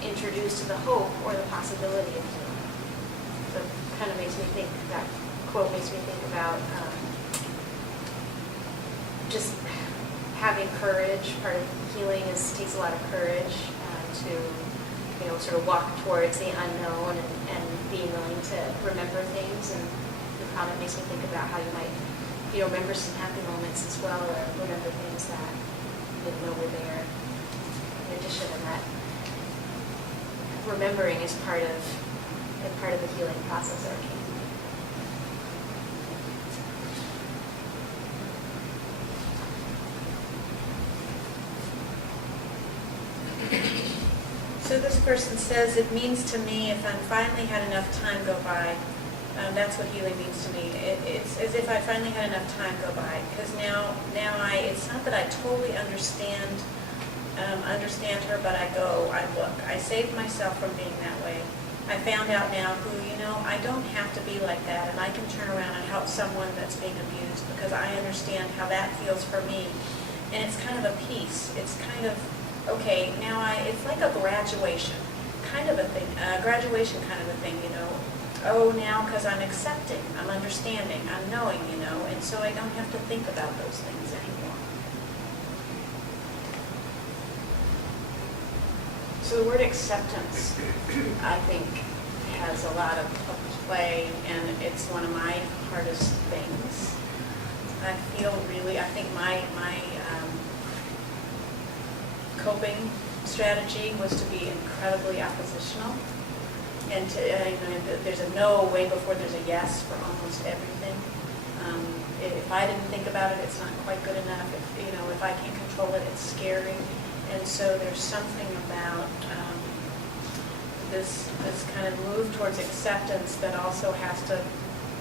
introduced to the hope or the possibility of healing. So it kind of makes me think, that quote makes me think about just having courage. Part of healing takes a lot of courage to sort of walk towards the unknown and being willing to remember things. And the comment makes me think about how you might remember some happy moments as well, or remember things that you didn't know were there. In addition to that, remembering is part of the healing process, Eugene. So this person says, it means to me if I'm finally had enough time go by, that's what healing means to me. It's as if I finally had enough time go by, because now it's not that I totally understand her, but I look. I saved myself from being that way. I found out now who, I don't have to be like that, and I can turn around and help someone that's being abused because I understand how that feels for me. And it's kind of a piece. It's kind of, okay, now it's like a graduation kind of a thing, graduation kind of a thing, Oh, now because I'm accepting, I'm understanding, I'm knowing, and so I don't have to think about those things anymore. So the word acceptance, I think, has a lot of play, and it's one of my hardest things. I think my coping strategy was to be incredibly oppositional, and there's a no way before there's a yes for almost everything. If I didn't think about it, it's not quite good enough. If I can't control it, it's scary. And so there's something about this kind of move towards acceptance that also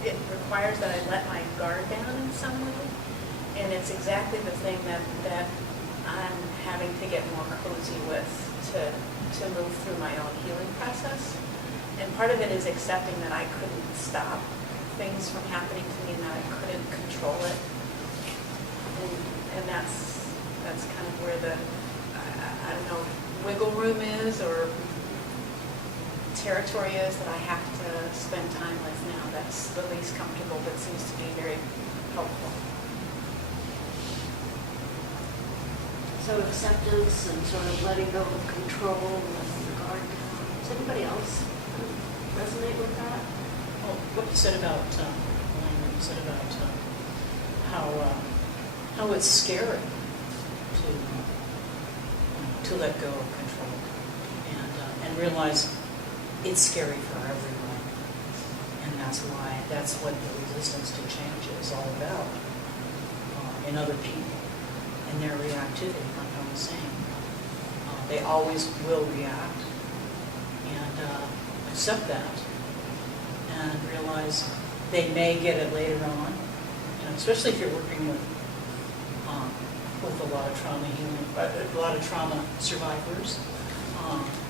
it requires that I let my guard down in some way. And it's exactly the thing that I'm having to get more cozy with to move through my own healing process. And part of it is accepting that I couldn't stop things from happening to me and that I couldn't control it. And that's kind of where the, I don't know, wiggle room is or territory is that I have to spend time with now. That's the least comfortable, but seems to be very helpful. So acceptance and sort of letting go of control and the guard down. Does anybody else resonate with that? Well, what you said about how it's scary to let go of control and realize it's scary for everyone, and that's what the resistance to change is all about in other people and their reactivity, like I was saying. They always will react, and accept that and realize they may get it later on, especially if you're working with a lot of trauma healing, a lot of trauma survivors.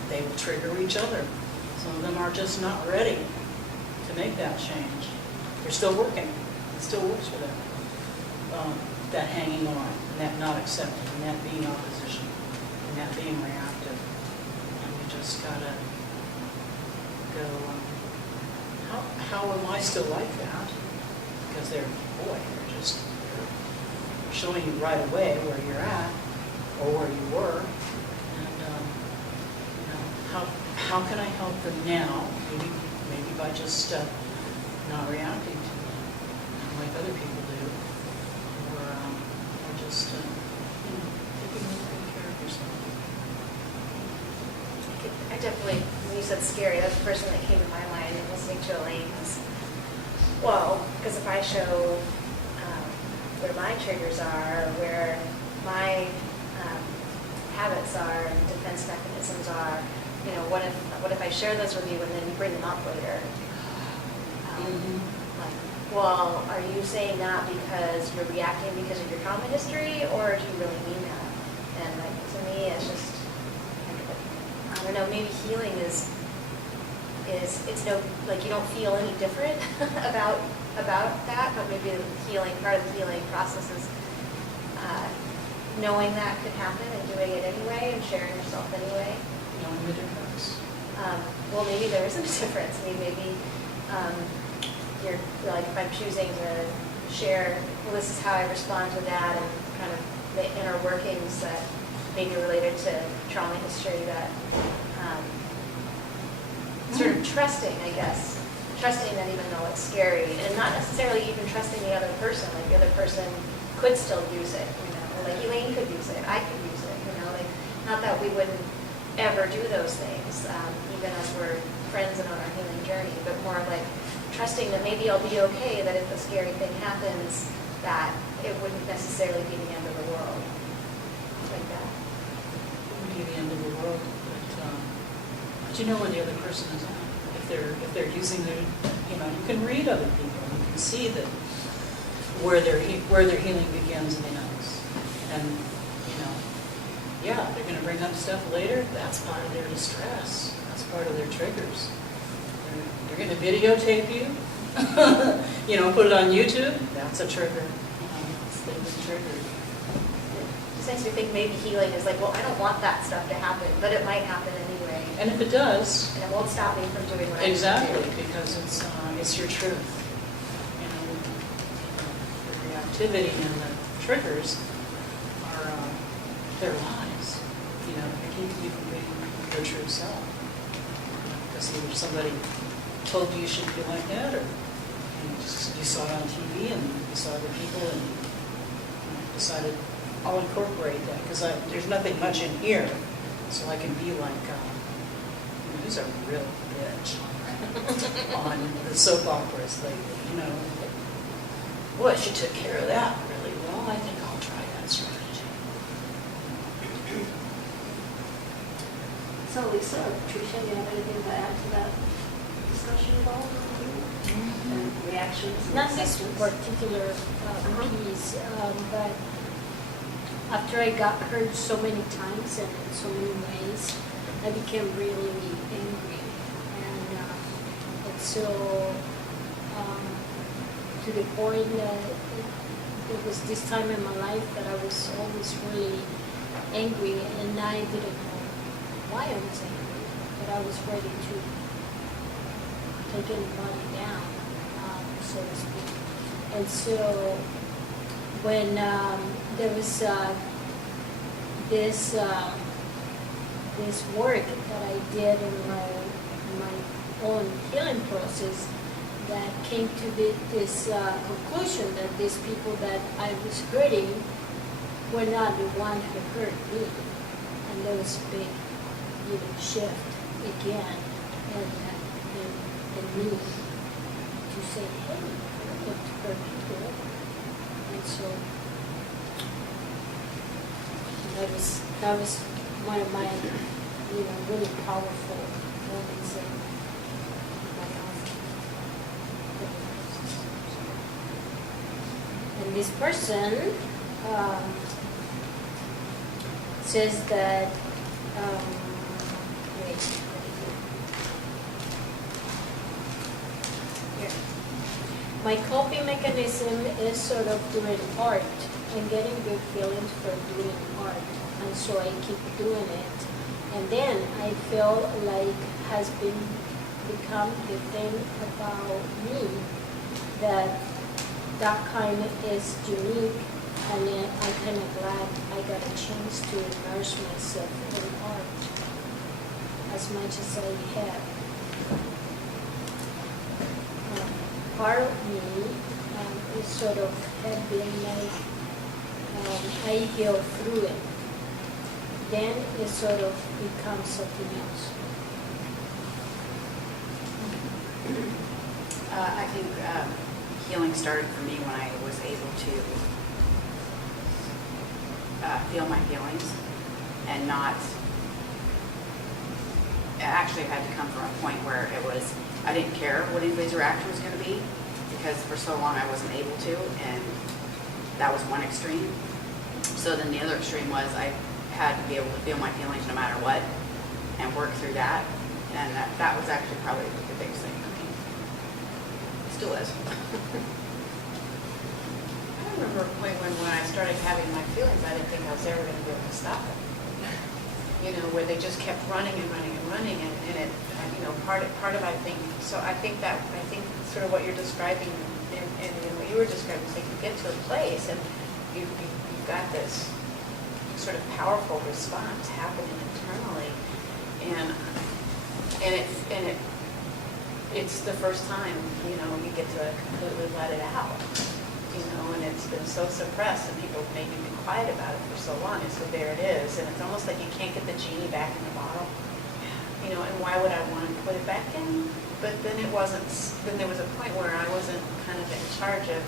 They will trigger each other. Some of them are just not ready to make that change. They're still working. It still works for them. That hanging on, and that not accepting, and that being opposition, and that being reactive. And we just gotta go, how am I still like that? Because they're showing you right away where you're at or where you were. And how can I help them now? Maybe by just not reacting to them like other people do, or just taking good care of yourself. I definitely, when you said scary, that's the person that came to my mind in listening to Elaine was, well, because if I show where my triggers are, where my habits are and defense mechanisms are, what if I share those with you and then you bring them up later? Like, well, are you saying that because you're reacting because of your trauma history, or do you really mean that? And like, to me, it's just, I don't know, maybe healing is it's no, like, you don't feel any different about that, but maybe the healing, part of the healing process is knowing that could happen and doing it anyway and sharing yourself anyway. Knowing the difference. Well, maybe there isn't a difference. I mean, maybe you're like, if I'm choosing to share, well, this is how I respond to that, and kind of the inner workings that may be related to trauma history, that sort of trusting, I guess. Trusting that even though it's scary, and not necessarily even trusting the other person, like the other person could still use it, like Elaine could use it, I could use it, like, not that we wouldn't ever do those things, even as we're friends and on our healing journey, but more like trusting that maybe I'll be okay, that if a scary thing happens, that it wouldn't necessarily be the end of the world, like that. It wouldn't be the end of the world, but But you know where the other person is at. If they're using their, you can read other people. You can see that where their healing begins and ends. And, yeah, they're going to bring up stuff later. That's part of their distress. That's part of their triggers. They're going to videotape you. Put it on YouTube. That's a trigger. They've been triggered. It makes me think maybe healing is like, well, I don't want that stuff to happen, but it might happen anyway. And if it does, and it won't stop me from doing what I need to do. exactly, because it's your truth. The reactivity and the triggers are their lies. They keep you from being your true self. Because either somebody told you should feel like that, or you saw it on TV and you saw other people and decided, I'll incorporate that because there's nothing much in here, so I can be like, he's a real bitch on the soap operas lately, Boy, she took care of that really well. I think I'll try that strategy. So Lisa or Patricia, do you have anything to add to that discussion at all? And reactions? Not this particular piece, but after I got hurt so many times and in so many ways, I became really angry. And so to the point that there was this time in my life that I was always really angry, and I didn't know why I was angry, but I was ready to take anybody down, so to speak. And so when there was this work that I did in my own healing process, that came to this conclusion that these people that I was hurting were not the one who hurt me. And there was a big, shift again in me to say, hey, I don't want to hurt people. And so that was one of my, really powerful moments in my life. And this person says that, my coping mechanism is sort of doing art and getting good feelings for doing art. And so I keep doing it. And then I feel like has become the thing about me that kind is unique, and then I'm kind of glad I got a chance to immerse myself in art as much as I have. Part of me is sort of had been like, I heal through it. Then it sort of becomes something else. I think healing started for me when I was able to feel my feelings and not. I actually had to come from a point where it was, I didn't care what anybody's reaction was going to be, because for so long I wasn't able to, and that was one extreme. So then the other extreme was I had to be able to feel my feelings no matter what and work through that, and that was actually probably the biggest thing for me. It still is. I remember a point when I started having my feelings, I didn't think I was ever going to be able to stop it. Where they just kept running and running and running, and it, part of I think sort of what you're describing and what you were describing is like you get to a place and you've got this sort of powerful response happening internally, and it's the first time you get to completely let it out, and it's been so suppressed and people have maybe been quiet about it for so long, and so there it is, and it's almost like you can't get the genie back in the bottle, and why would I want to put it back in? But then it wasn't. Then there was a point where I wasn't kind of in charge of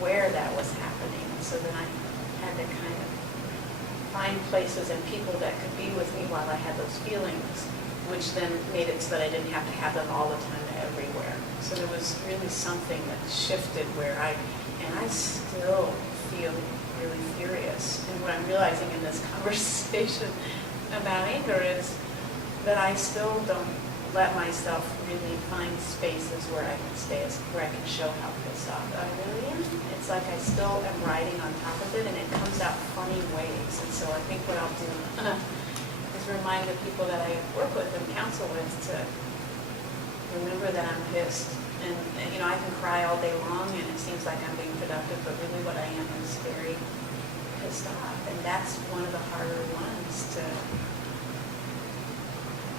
where that was happening, so then I had to kind of find places and people that could be with me while I had those feelings, which then made it so that I didn't have to have them all the time everywhere. So there was really something that shifted where I still feel really furious. And what I'm realizing in this conversation about anger is that I still don't let myself really find spaces where I can where I can show how pissed off I really am. It's like I still am riding on top of it, and it comes out funny ways. And so I think what I'll do is remind the people that I work with and counsel with to remember that I'm pissed. And I can cry all day long, and it seems like I'm being productive, but really what I am is very pissed off. And that's one of the harder ones to...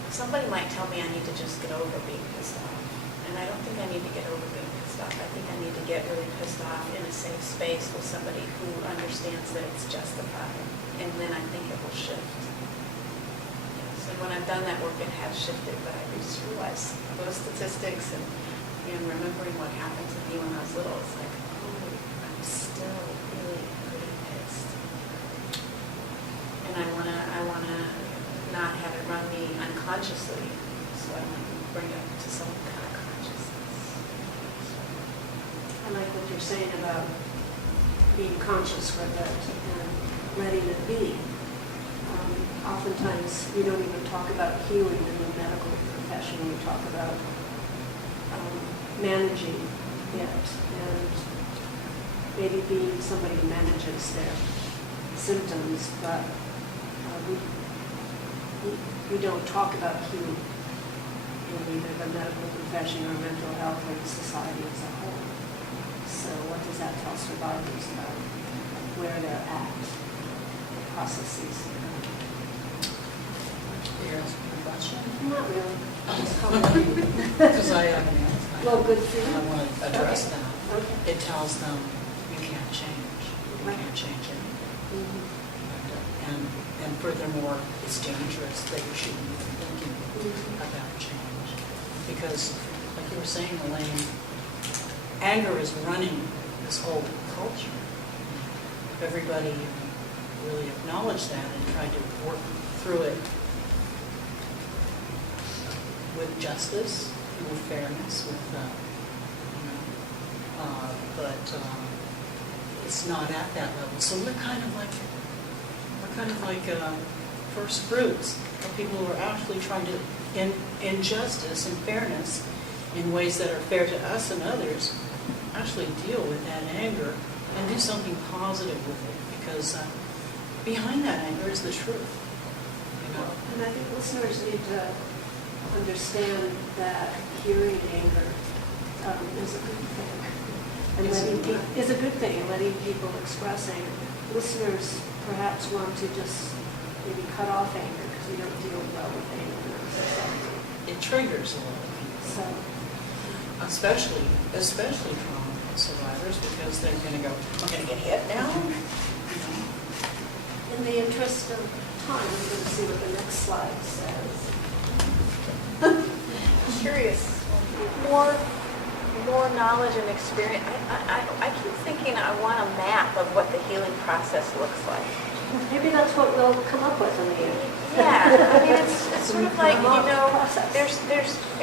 Somebody might tell me I need to just get over being pissed off. And I don't think I need to get over being pissed off. I think I need to get really pissed off in a safe space with somebody who understands that it's justified. And then I think it will shift. Yes. And when I've done that work, it has shifted. But I just realized those statistics and remembering what happened to me when I was little, it's like, oh, I'm still really pretty pissed. And I wanna not have it run me unconsciously, so I want to bring it to some kind of consciousness. I like what you're saying about being conscious with it and letting it be. Oftentimes, we don't even talk about healing in the medical profession. We talk about managing it and maybe being somebody who manages their symptoms, but we don't talk about healing in either the medical profession or mental health or the society as a whole. So what does that tell survivors about where they're at, the processes? You're asking a question? Not really. Because I have an answer. Well, good for you. I want to address Okay. that. Okay. It tells them you can't change. You can't change anything. And furthermore, it's dangerous that you shouldn't be thinking about change. Because, like you were saying, Elaine, anger is running this whole culture. Everybody really acknowledged that and tried to work through it with justice, with fairness, with, but it's not at that level. So we're kind of like first fruits of people who are actually trying to, in justice and fairness, in ways that are fair to us and others, actually deal with that anger and do something positive with it. Because behind that anger is the truth. And I think listeners need to understand that hearing anger is a good thing. And is a good thing, and letting people express anger. Listeners perhaps want to just maybe cut off anger because we don't deal well with anger in our society. It triggers a lot of people. So, especially trauma survivors, because they're going to go, I'm going to get hit now. in the interest of time, I'm going to see what the next slide says. Curious, more knowledge and experience. I keep thinking I want a map of what the healing process looks like. Maybe that's what we'll come up with in the end. Yeah, I mean, it's sort of like, there's,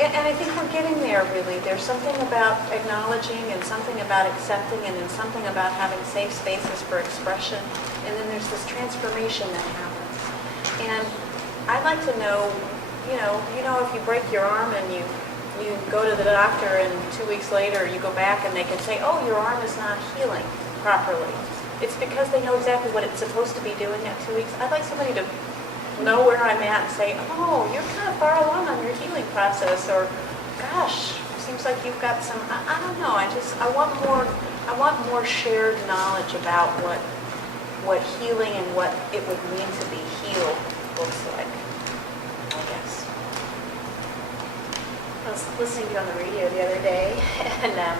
and I think we're getting there really. There's something about acknowledging and something about accepting and then something about having safe spaces for expression. And then there's this transformation that happens. And I'd like to know, if you break your arm and you go to the doctor and 2 weeks later you go back and they can say, oh, your arm is not healing properly. It's because they know exactly what it's supposed to be doing at 2 weeks. I'd like somebody to know where I'm at and say, oh, you're kind of far along on your healing process, or gosh, seems like you've got some, I don't know, I want more shared knowledge about what healing and what it would mean to be healed looks like, I guess. I was listening to you on the radio the other day, and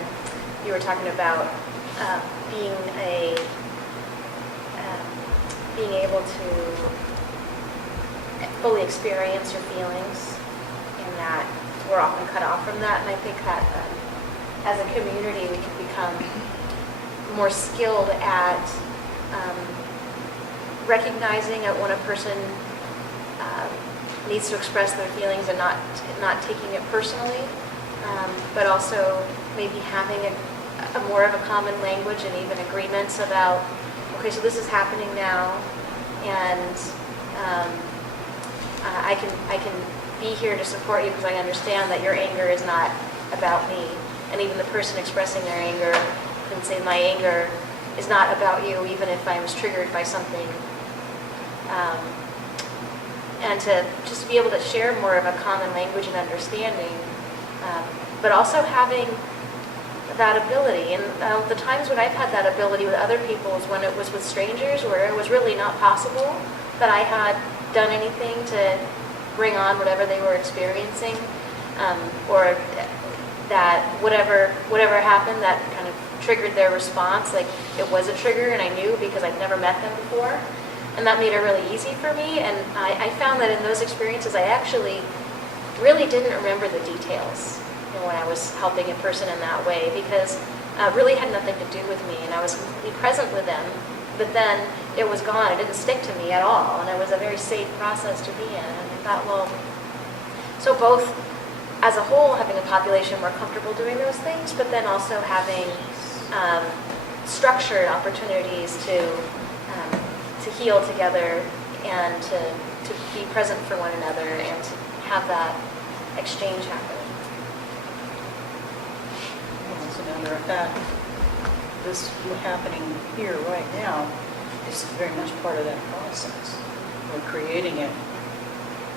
you were talking about being able to fully experience your feelings, and that we're often cut off from that. And I think that as a community, we can become more skilled at recognizing when a person needs to express their feelings and not taking it personally, but also maybe having a more of a common language and even agreements about, okay, so this is happening now, and I can be here to support you because I understand that your anger is not about me. And even the person expressing their anger can say, my anger is not about you, even if I was triggered by something. And to just be able to share more of a common language and understanding, but also having that ability. And the times when I've had that ability with other people is when it was with strangers, where it was really not possible that I had done anything to bring on whatever they were experiencing, or that whatever happened that kind of triggered their response, like it was a trigger and I knew because I'd never met them before. And that made it really easy for me. And I found that in those experiences, I actually really didn't remember the details, when I was helping a person in that way, because it really had nothing to do with me. And I was completely present with them, but then it was gone. It didn't stick to me at all. And it was a very safe process to be in. And I thought, well, so both as a whole, having a population more comfortable doing those things, but then also having structured opportunities to heal together and to be present for one another and to have that exchange happen. As a matter of fact, this happening here right now is very much part of that process. We're creating it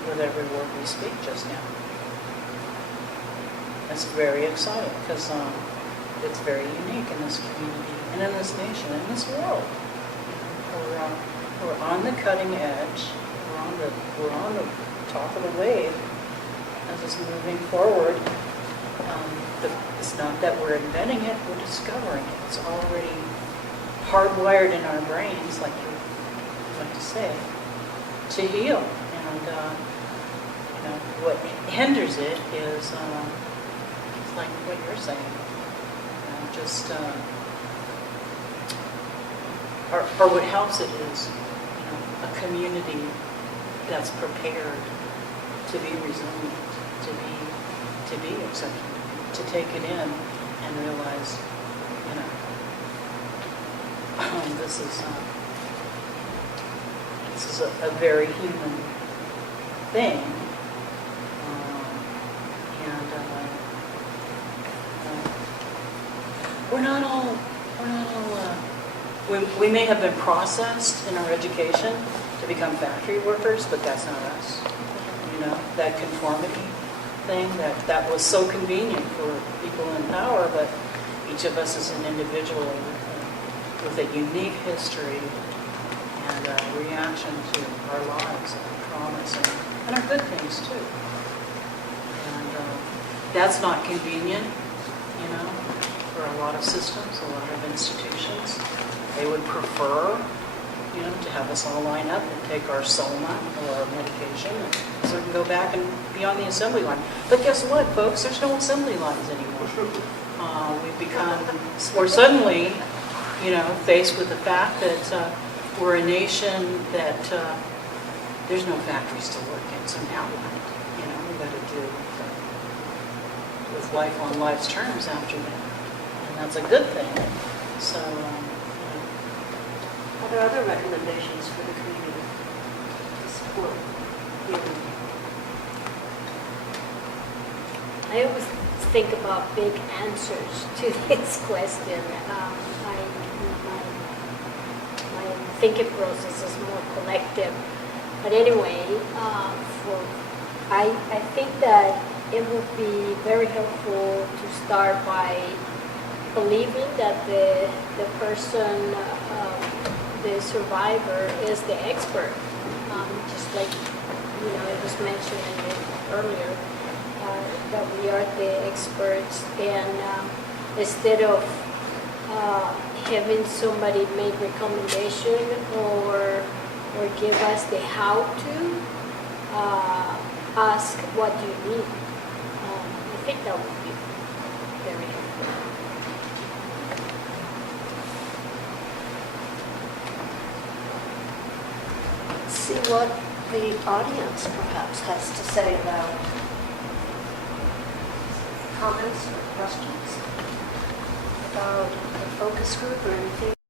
with every word we speak just now. It's very exciting because it's very unique in this community and in this nation, in this world. We're on the cutting edge. We're on the top of the wave as it's moving forward. It's not that we're inventing it; we're discovering it. It's already hardwired in our brains, like you like to say, to heal. And what hinders it is it's like what you're saying. Or what helps it is a community that's prepared to be resilient, to be accepting, to take it in and realize, this is a very human thing, we're not all. We may have been processed in our education to become factory workers, but that's not us. That conformity thing, that was so convenient for people in power, but each of us is an individual with a unique history and a reaction to our lives and our traumas and our good things too. And that's not convenient, for a lot of systems, a lot of institutions. They would prefer, to have us all line up and take our soma or our medication so we can go back and be on the assembly line. But guess what, folks? There's no assembly lines anymore. We're suddenly, faced with the fact that we're a nation that there's no factories to work in. So now what? We've got to deal with life on life's terms after that. And that's a good thing. So, Are there other recommendations for the community to support healing? I always think about big answers to this question. My thinking process is more collective. But anyway, I think that it would be very helpful to start by believing that the person, the survivor, is the expert. Just like it was mentioned earlier, that we are the experts, and instead of having somebody make recommendation or give us the how to, ask what do you need. I think that would be very helpful. see what the audience perhaps has to say about comments or questions about the focus group or anything